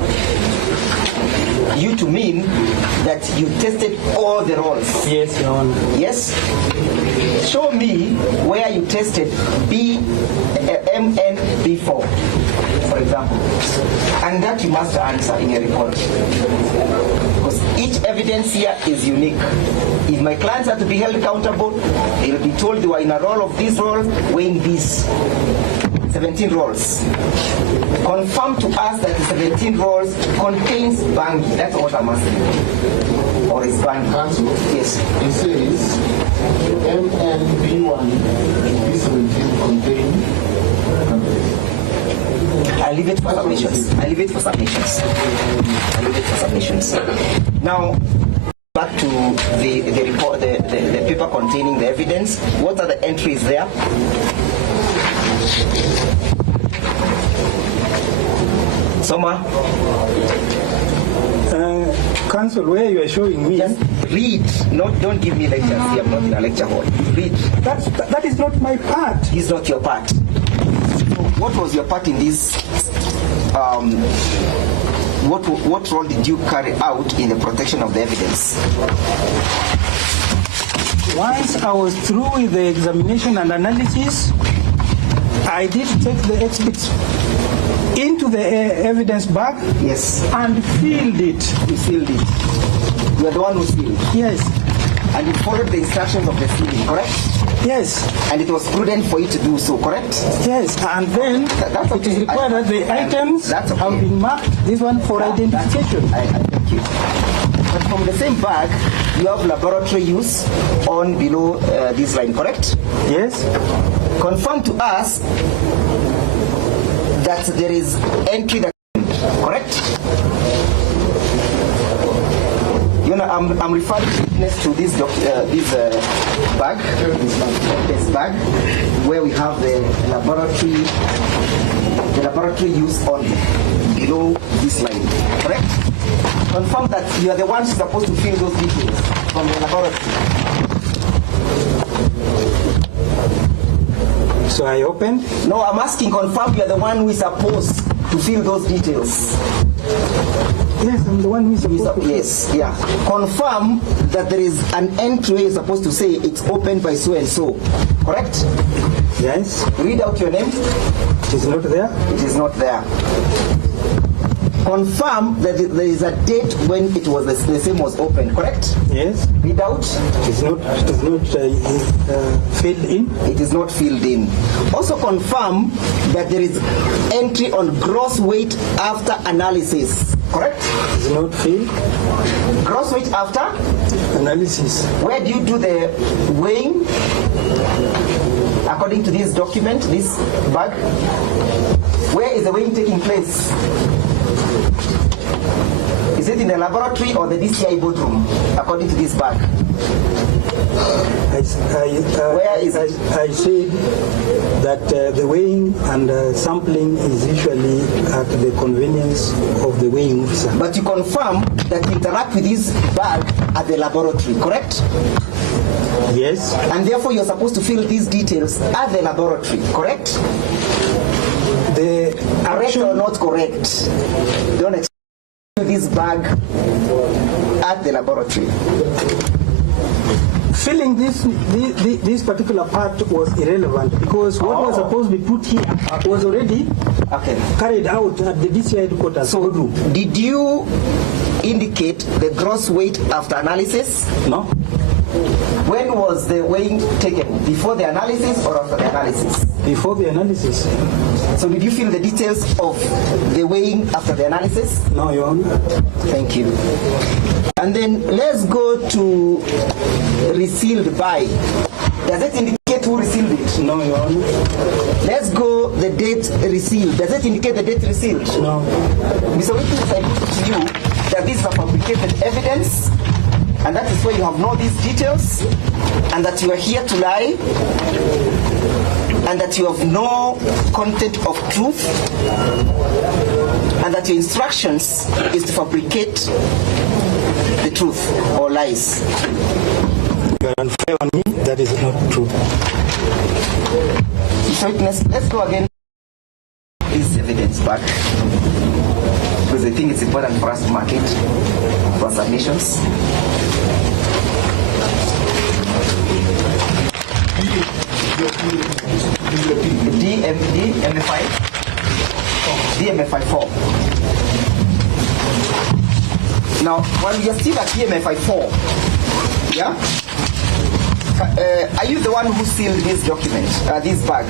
you to mean that you tested all the rolls. Yes, Your Honor. Yes? Show me where you tested MnB4, for example. And that you must answer in your report. Because each evidence here is unique. If my clients are to be held accountable, they will be told they were in a roll of this roll, weighing these 17 rolls. Confirm to us that the 17 rolls contains bangi. That's what I'm asking. Or is bangi? Counsel, Yes. it says MnB1 and B17 contain cannabis. I leave it for submissions. I leave it for submissions. I leave it for submissions. Now, back to the report, the paper containing the evidence. What are the entries there? Soma, Counsel, where you are showing me, just read. Don't give me lectures. I'm not in a lecture hall. Read. that is not my part. This is not your part. So what was your part in this? What role did you carry out in the protection of the evidence? Once I was through with the examination and analysis, I did take the exhibits into the evidence bag Yes. and sealed it. You sealed it. You are the one who sealed. Yes, And you followed the instructions of the sealing, correct? yes, And it was prudent for you to do so, correct? yes. And then That's it is okay. required that the items That's okay. have been marked, this one for identification. I thank you. But from the same bag, you have laboratory use on below this line, correct? Yes, Confirm to us that there is entry that, correct? You know, I'm referring to witness to this bag, this bag, where we have the laboratory use on below this line, correct? Confirm that you are the ones supposed to fill those details from the laboratory. So I opened. No, I'm asking, confirm you are the one who is supposed to fill those details. Yes, I'm the one who is supposed to. Yes, yeah. Confirm that there is an entry where you're supposed to say it's opened by so and so. Correct? Yes. Read out your name. It is not there. It is not there. Confirm that there is a date when it was the same was opened. Correct? Yes. Read out. It is not filled in. It is not filled in. Also confirm that there is entry on gross weight after analysis. Correct? It is not filled. Gross weight after analysis. Where do you do the weighing? According to this document, this bag, where is the weighing taking place? Is it in the laboratory or the DCI boardroom? According to this bag. Where is it? I said that the weighing and sampling is usually at the convenience of the weighing officer. But you confirm that you interact with this bag at the laboratory, correct? Yes. And therefore you're supposed to fill these details at the laboratory, correct? The correct or not correct? Don't explain this bag at the laboratory. Filling this particular part was irrelevant because what was supposed to be put here was already carried out at the DCI headquarters. So, did you indicate the gross weight after analysis? No. When was the weighing taken? Before the analysis or after the analysis? Before the analysis. So did you fill the details of the weighing after the analysis? No, Your Honor. Thank you. And then let's go to resealed by. Does it indicate who resealed it? No, Your Honor. Let's go the date resealed. Does it indicate the date resealed? No. Mr. Witness, I put to you that this is a fabricated evidence, and that is why you have known these details, and that you are here to lie, and that you have no content of truth, and that your instructions is to fabricate the truth or lies. You are unfair on me. That is not true. Mr. Witness, let's go again. This evidence back, because I think it's important for us to mark it for submissions. DMFI4. Now, while we are still at DMFI4, yeah? Are you the one who sealed this document, this bag?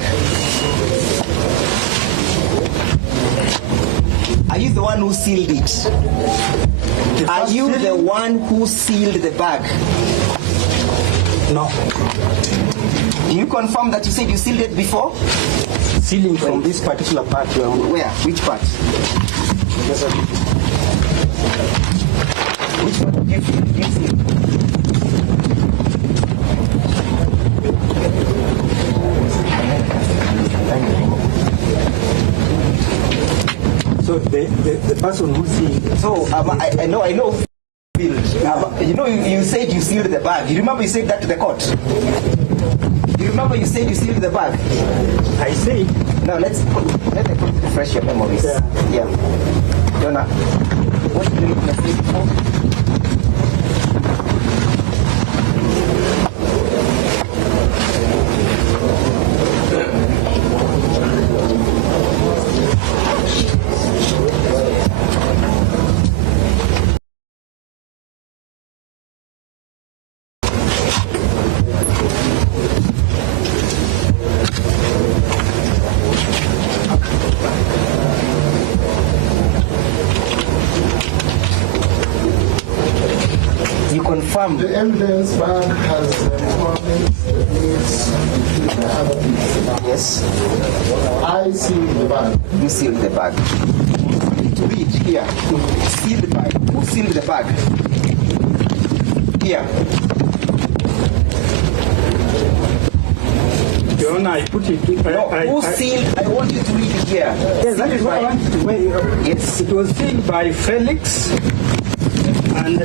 Are you the one who sealed it? Are you the one who sealed the bag? No. Do you confirm that you said you sealed it before? Sealing from this particular part. Where? Which part? Yes, sir. Which part did you seal? So the person who sealed. So I know. You know, you said you sealed the bag. You remember you said that to the court? You remember you said you sealed the bag? I said. Now let the court refresh your memories. Yeah. Jonah, what did you say before? The evidence bag has requirements that needs the other people. Yes. I sealed the bag. You sealed the bag. To read here. Seal the bag. Who sealed the bag? Here. Your Honor, I put it. Who sealed? I want you to read it here. Yes, that is what I wanted to wait. Yes. It was sealed by Felix. And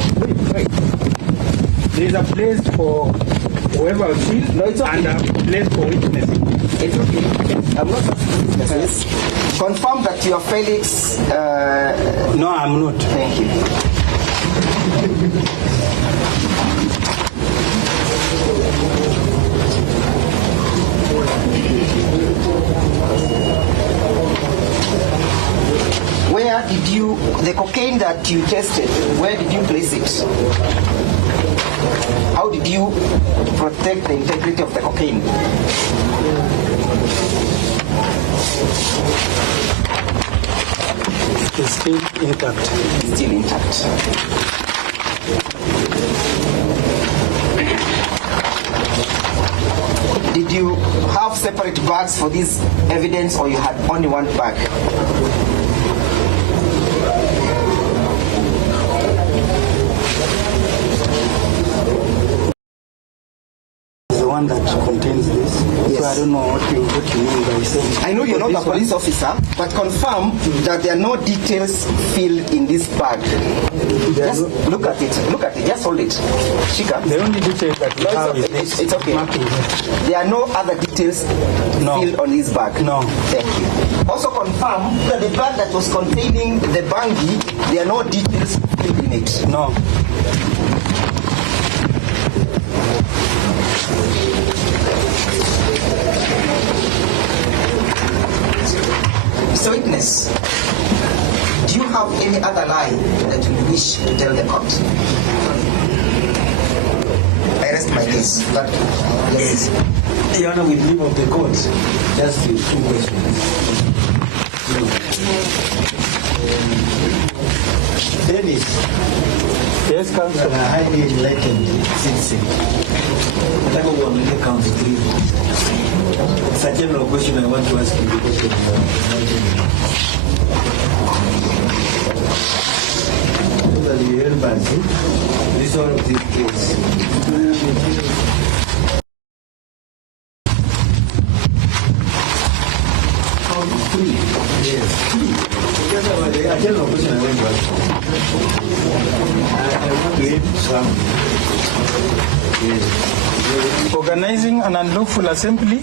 wait. There is a place for whoever sealed, no, it's okay. And a place for witnessing. It's okay. I'm not asking witnesses. Confirm that you are Felix. No, I'm not. Thank you. Where did you, the cocaine that you tested, where did you place it? How did you protect the integrity of the cocaine? It's still intact. Still intact. Did you have separate bags for this evidence, or you had only one bag? The one that contains this. Yes. So I don't know what you mean by saying. I know you're not a police officer, but confirm that there are no details filled in this bag. Just look at it. Look at it. Just hold it. Shika. The only detail that we No, have is it's, this. it's okay. Marking. There are no other details filled on this bag. No. Thank you. Also confirm that the bag that was containing the bangi, there are no details filled in it. No. So witness, do you have any other lie that you wish to tell the court? I rest my case. But, yes. Your Honor, with leave of the court, just two questions. Dennis, Yes, you are Counsel. a highly enlightened citizen. Nataka uangalie count 3. It's a general question I want to ask you because of your enlightenment. The embassy, resolve of this case. Count 3. Yes, 3. Because a general question I want to ask you. I want to add some. Yes. Organizing an unlawful assembly.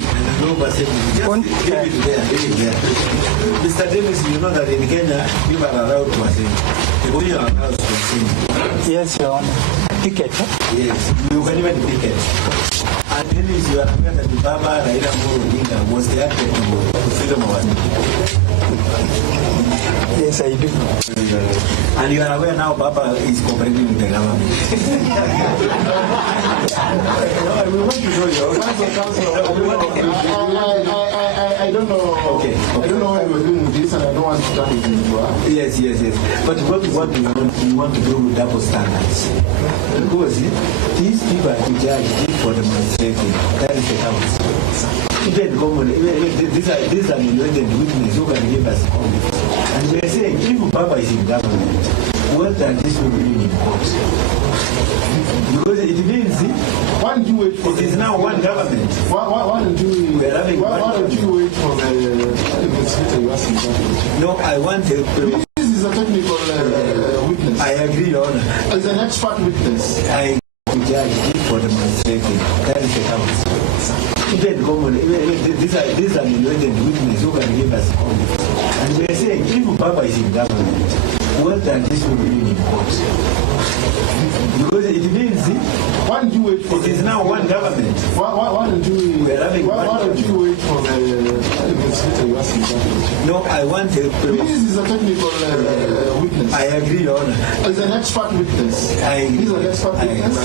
Mr. Davis, you know that in Kenya, people are allowed to assemble. The only are allowed to assemble. Yes, Your Honor. Picket. Yes, you can even picket. And Dennis, you are aware that the Baba Raila Amolo Odinga was the architect of freedom of assembly. Yes, I do. And you are aware now Baba is cooperating with the government. We want to know your I don't know. Okay. I don't know why we're doing this, and I don't want to turn it into Yes. But what we want to do with double standards. Because these people are to judge for demonstrating. That is the count. Even common, these are invented witnesses who can give us confidence. And we are saying, if Baba is in government, what are these people doing in court? Because it means why don't you wait for it is now one government. Why don't you We are having why don't you wait for the investigator you ask him? No, I want to. This is a technical witness. I agree, Your Honor. It's an expert witness. I judge for demonstrating. That is the count. Even common, these are invented witnesses who can give us confidence. And we are saying, if Baba is in government, what are these people doing in court? Because it means why don't you wait for it is now one government. Why don't you We are having why don't you wait for the investigator you ask him? No, I want to. This is a technical witness. I agree, Your Honor. It's an expert witness. He's an expert witness.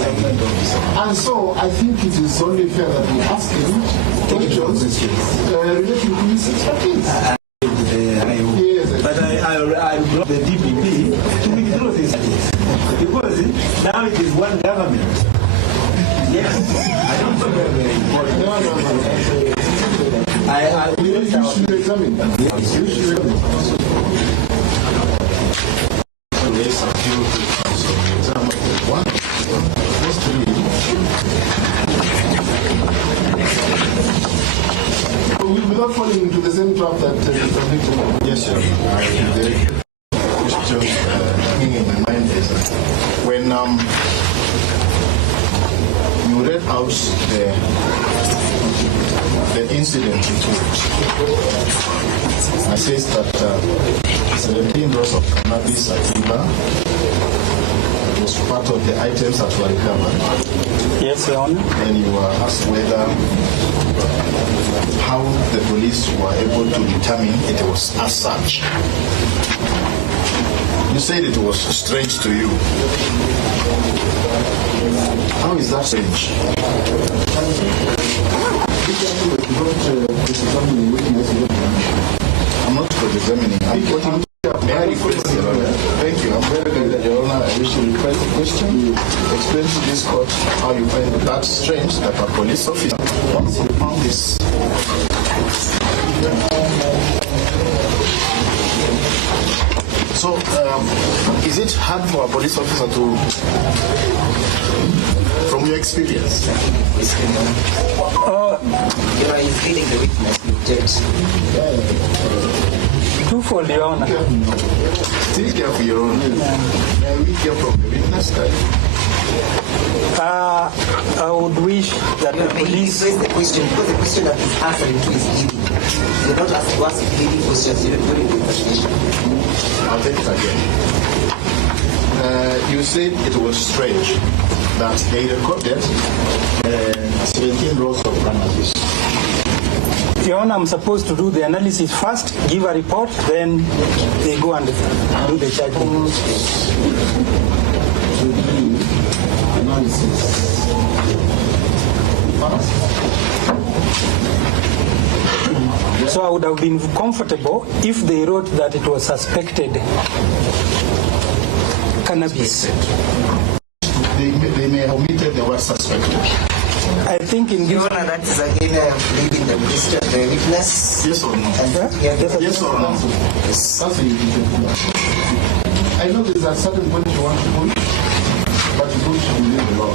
And so I think it is only fair that we ask him questions relating to his expertise. But I block the DPP to withdraw this case. Because now it is one government. Yes. I don't think very important. No. You should examine. Yes, you should examine. Yes, a few things. One, just to read. Without falling into the same trap that Mr. Victor. Yes, sir. The question hanging in my mind is when you read out the the incident report. It says that 17 rows of cannabis sativa was part of the items that were recovered. Yes, Your Honor. And you were asked whether how the police were able to determine it was as such. You said it was strange to you. How is that strange? I'm not examining. I'm putting very question. Thank you. I'm very glad that Your Honor, I wish to request the question. Explain to this court how you find that strange that a police officer, once he found this. So, is it hard for a police officer to, from your experience? You are feeling the witness, you judge. Twofold, Your Honor. Still careful, Your Honor. May we hear from the witness side? I would wish that the police. Raise the question because the question that is answering to is leading. You don't ask to ask leading questions, you don't do the investigation. I'll take it again. You said it was strange that they recorded 17 rows of cannabis. Your Honor, I'm supposed to do the analysis first, give a report, then they go and do the charging. So I would have been comfortable if they wrote that it was suspected cannabis. They may have omitted the word suspected. I think in Your Honor, that is again leading the question, the witness. Yes or no? Yes or no? That's a I know there's a certain point you want to push, but you push to leave the law.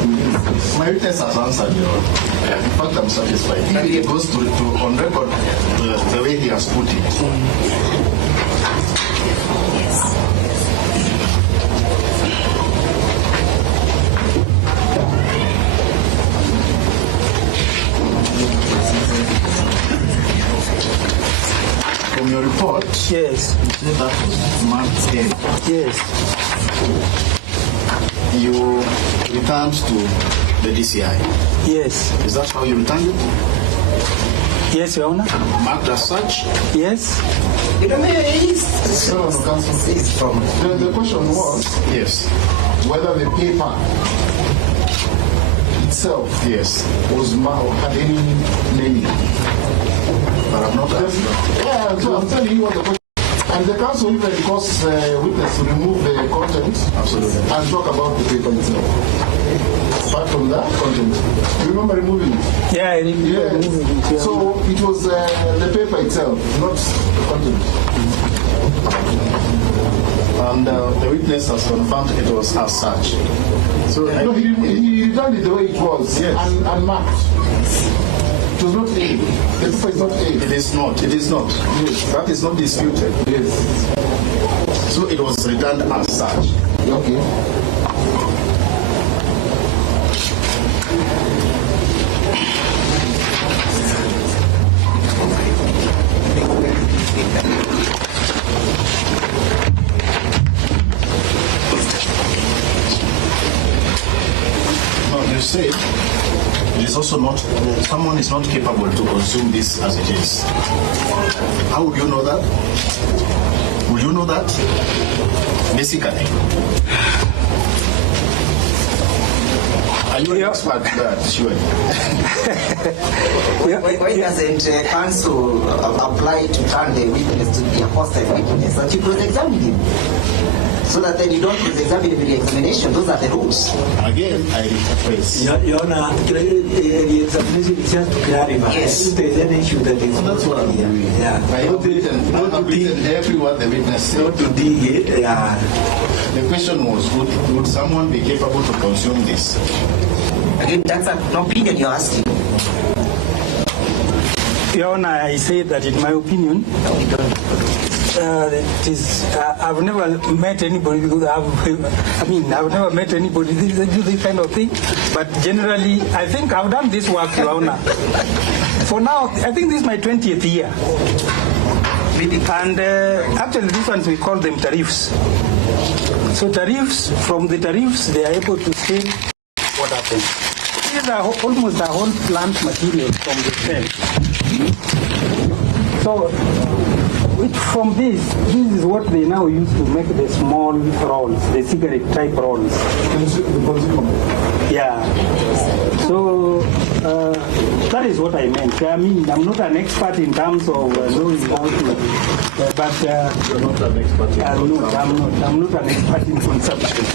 My witness has answered, Your Honor. In fact, I'm satisfied. And it goes to on record the way he has put it. From your report, yes, you said that was March 10th. yes, You returned to the DCI. yes, Is that how you returned it? yes, Your Honor, Marked as such? yes. You don't know The question was Yes. whether the paper itself Yes. was had any name. But I'm not asking. Yeah, so I'm telling you what the question. And the council even caused witness to remove the content Absolutely. and talk about the paper itself. Apart from that content, you remember removing it? Yeah, I remember. Yes. So it was the paper itself, not the content. And the witness has confirmed it was as such. So No, he returned it the way it was, Yes. unmarked. It was not A. The paper is not A. it is not. It is not. Yes. That is not disputed. Yes. So it was returned as such. Okay. No, you said it is also not, someone is not capable to consume this as it is. How would you know that? Would you know that? Basically. Are you an expert there, Sure? Why doesn't counsel apply to turn the witness to be a hostile witness and you cross-examine him? So that then you don't cross-examine him in the examination. Those are the rules. Again, I rephrase. Your Honor, the examination is just to clarify. Yes. If there's any issue that is That's what I'm doing. Yeah. I have written every word the witness said. Not to dig it. Yeah. The question was, would someone be capable to consume this? Again, that's an opinion you're asking. Your Honor, I say that in my opinion, No, we don't. I've never met anybody because I've never met anybody that do this kind of thing. But generally, I think I've done this work, Your Honor. For now, I think this is my 20th year. And actually, these ones we call them tariffs. So tariffs, from the tariffs, they are able to say what happens. These are almost the whole plant material from the cell. So from this is what they now use to make the small rolls, the cigarette type rolls. Yeah. So that is what I meant. I mean, I'm not an expert in terms of knowing how to, but you're not an expert in I'm not an expert in consumption.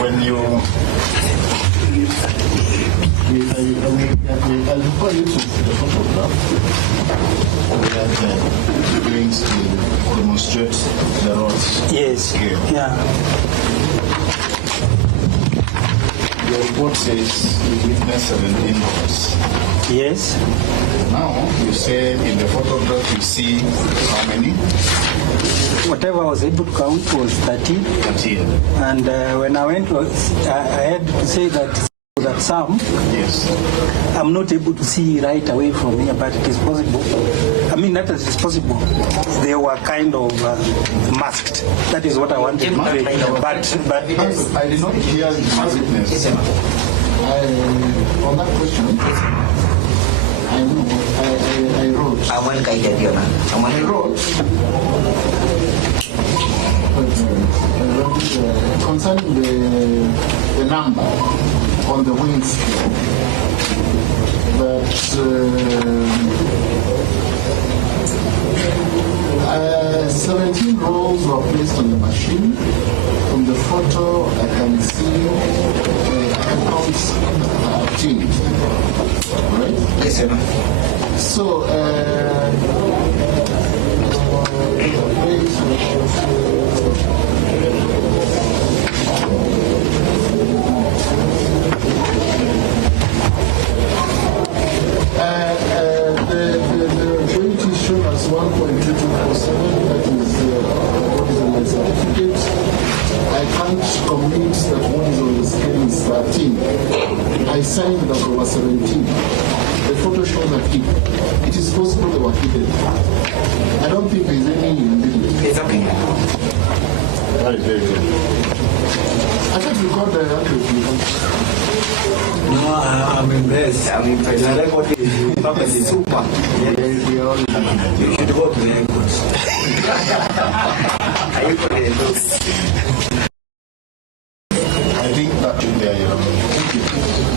When you I'll refer you to the photograph where the brings to demonstrate the rods. Yes. Scale. Yeah. Your report says you witnessed 17 rods. Yes. Now you say in the photograph you see how many? Whatever I was able to count was 13. 13. And when I went, I had to say that some, Yes. I'm not able to see right away from here, but it is possible. I mean, that is possible. They were kind of masked. That is what I wanted to say. But I did not hear my witness. On that question, I wrote. I wrote. Concerning the number on the wing scale, that 17 rolls were placed on the machine. From the photo, I can see I can count 13. Right? Yes, sir. So, the weight is shown as 1.2247. That is what is on my certificate. I can't commit that what is on the scale is 13. I signed that there was 17. The photo shows that it is possible they were hidden. I don't think there is any ambiguity. It's okay. That is very good. I can't record the accuracy. No, I'm impressed. The record is perfectly super. You should go to the airport. I think that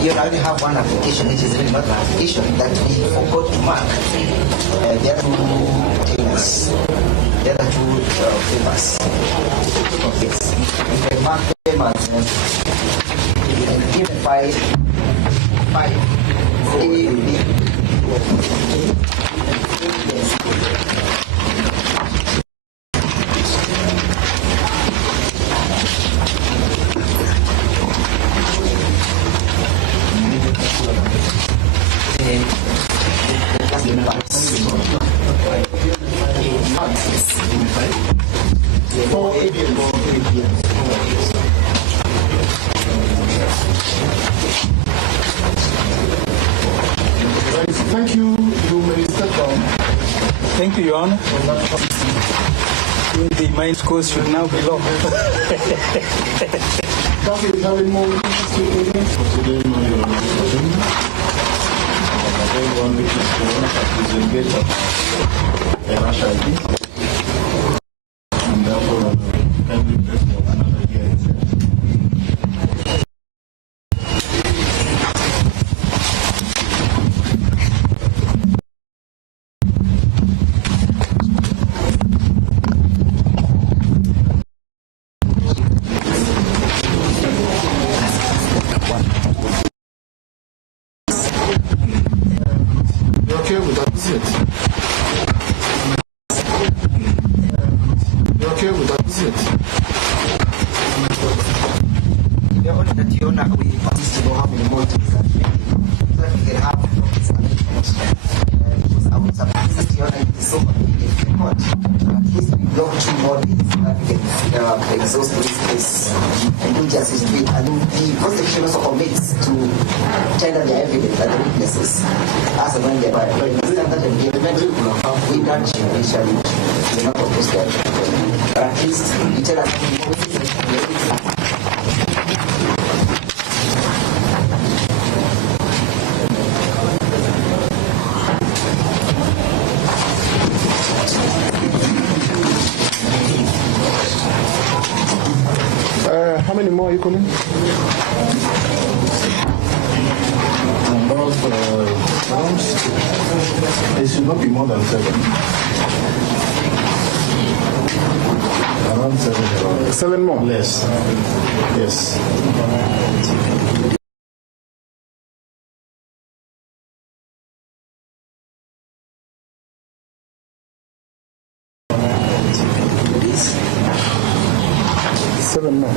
You already have one application, which is a very important application that we forgot to mark. There are two things. There are two papers. Yes. If I mark them as give 5, 5, A, B. Yes. Thank you. You may step down. thank you, Your Honor. The mine scores should now be low. Does it have any more questions to present? today no, Your Honor. One which is to engage a Russia ID. And therefore, every press for another year. visit? You okay with that visit? The only that you know we used to know how many more days that we can have this arrangement. Because I would suppose that you know it is so convenient if you want. At least we block 2 more days that we can exhaust this case and do justice to it. And the prosecution also commits to tender their evidence and the witnesses as and when they are. But in the standard engagement, we grant you initially. We not oppose that. But at least you tell us how many more days that we have. How many more are you coming? It should not be more than 7. Around 7. 7 more? Less. Yes. Seven more.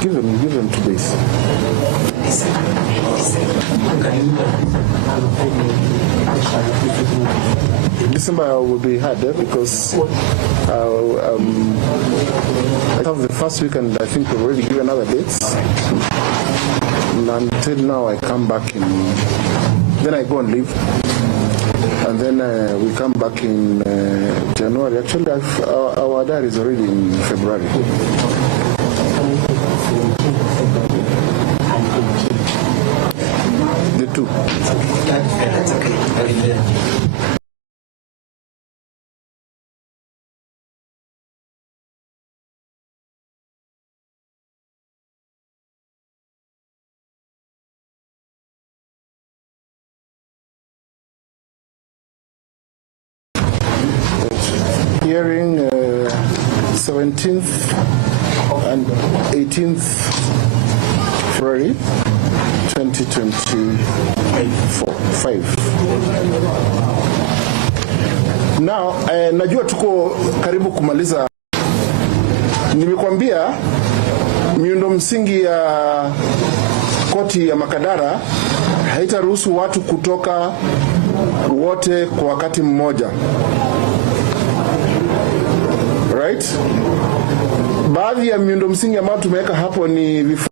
Give them 2 days. December will be hard because I have the first week and I think we've already given other dates. And until now I come back then I go and leave. And then we come back in January. Actually, our diary is already in February. The 2. That's okay. Hearing 17th and 18th February 2025. Now, najua tuko karibu kumaliza. Nimekwambia miundo msingi ya koti ya Makadara haitaruhusu watu kutoka wote kwa wakati mmoja. Right? Baadhi ya miundo msingi ambayo tumeweka hapo ni vifaa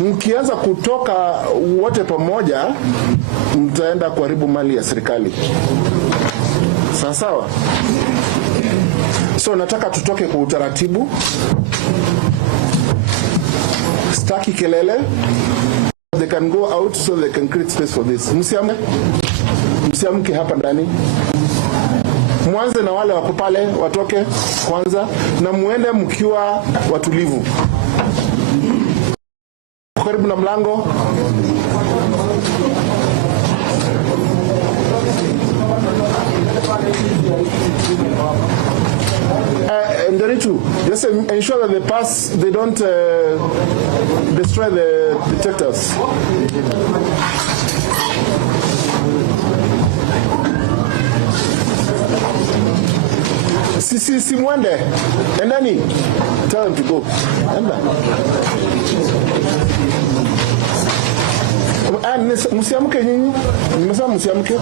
mkianza kutoka wote pamoja mtaenda kuharibu mali ya serikali. Sawa? So nataka tutoke kwa utaratibu. Staki kelele. They can go out so they can create space for this. Msiamke hapa ndani. Mwanze na wale wako pale watoke kwanza na muende mkiwa watulivu. Karibu na mlango. Nderitu, just ensure that they don't destroy the detectors. Si mwende. Endani. Tell them to go. Enda. Msiamke nyinyi. Nimesema msiamke.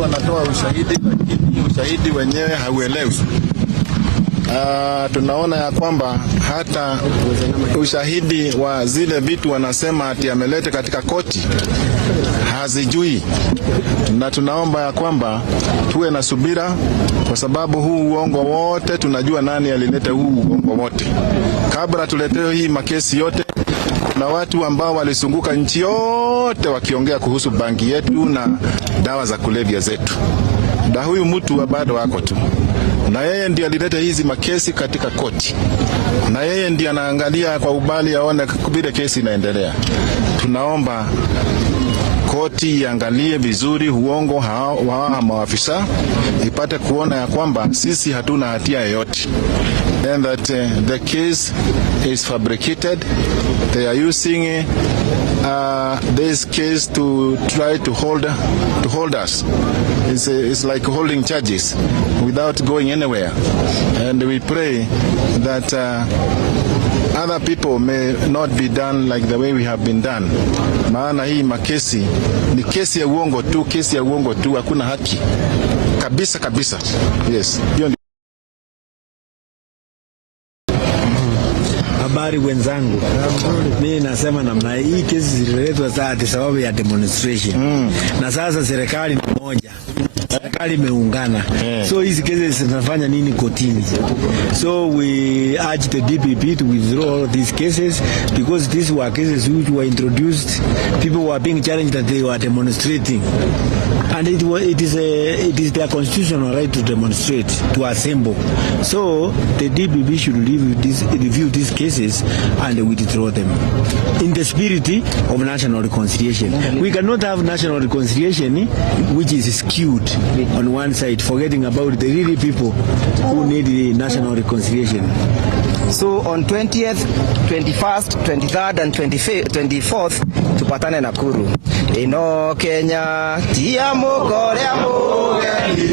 Wanatoa ushahidi lakini ushahidi wenyewe hauelewi. Tunaona ya kwamba hata ushahidi wa zile vitu wanasema ati ameleta katika koti hazijui, na tunaomba ya kwamba tuwe na subira, kwa sababu huu uongo wote tunajua nani alileta huu uongo wote. Kabla tuletewe hii makesi yote, na watu ambao walizunguka nchi yote wakiongea kuhusu bangi yetu na dawa za kulevya zetu, na huyu mtu bado wako tu, na yeye ndiye alileta hizi makesi katika koti, na yeye ndiye anaangalia kwa ubali aone vile kesi inaendelea. Tunaomba koti iangalie vizuri uongo wa maafisa, ipate kuona ya kwamba sisi hatuna hatia yoyote, and that the case is fabricated. They are using this case to try to hold us. It's like holding charges without going anywhere. And we pray that other people may not be done like the way we have been done. Maana hii makesi ni kesi ya uongo tu, hakuna haki kabisa. Yes. Habari wenzangu, mimi nasema namna hii kesi zililetwa sasa sababu ya demonstration. Na sasa serikali ni moja. Serikali imeungana. So hizi kesi zinafanya nini kotini? So we urge the DPP to withdraw all of these cases because these were cases which were introduced. People were being challenged that they were demonstrating. And it is their constitutional right to demonstrate, to assemble. So the DPP should review these cases and withdraw them in the spirit of national reconciliation. We cannot have national reconciliation which is skewed on one side, forgetting about the really people who need the national reconciliation. So on 20th, 21st, 23rd and 24th tupatane Nakuru. Ino Kenya tia mukorea mugeni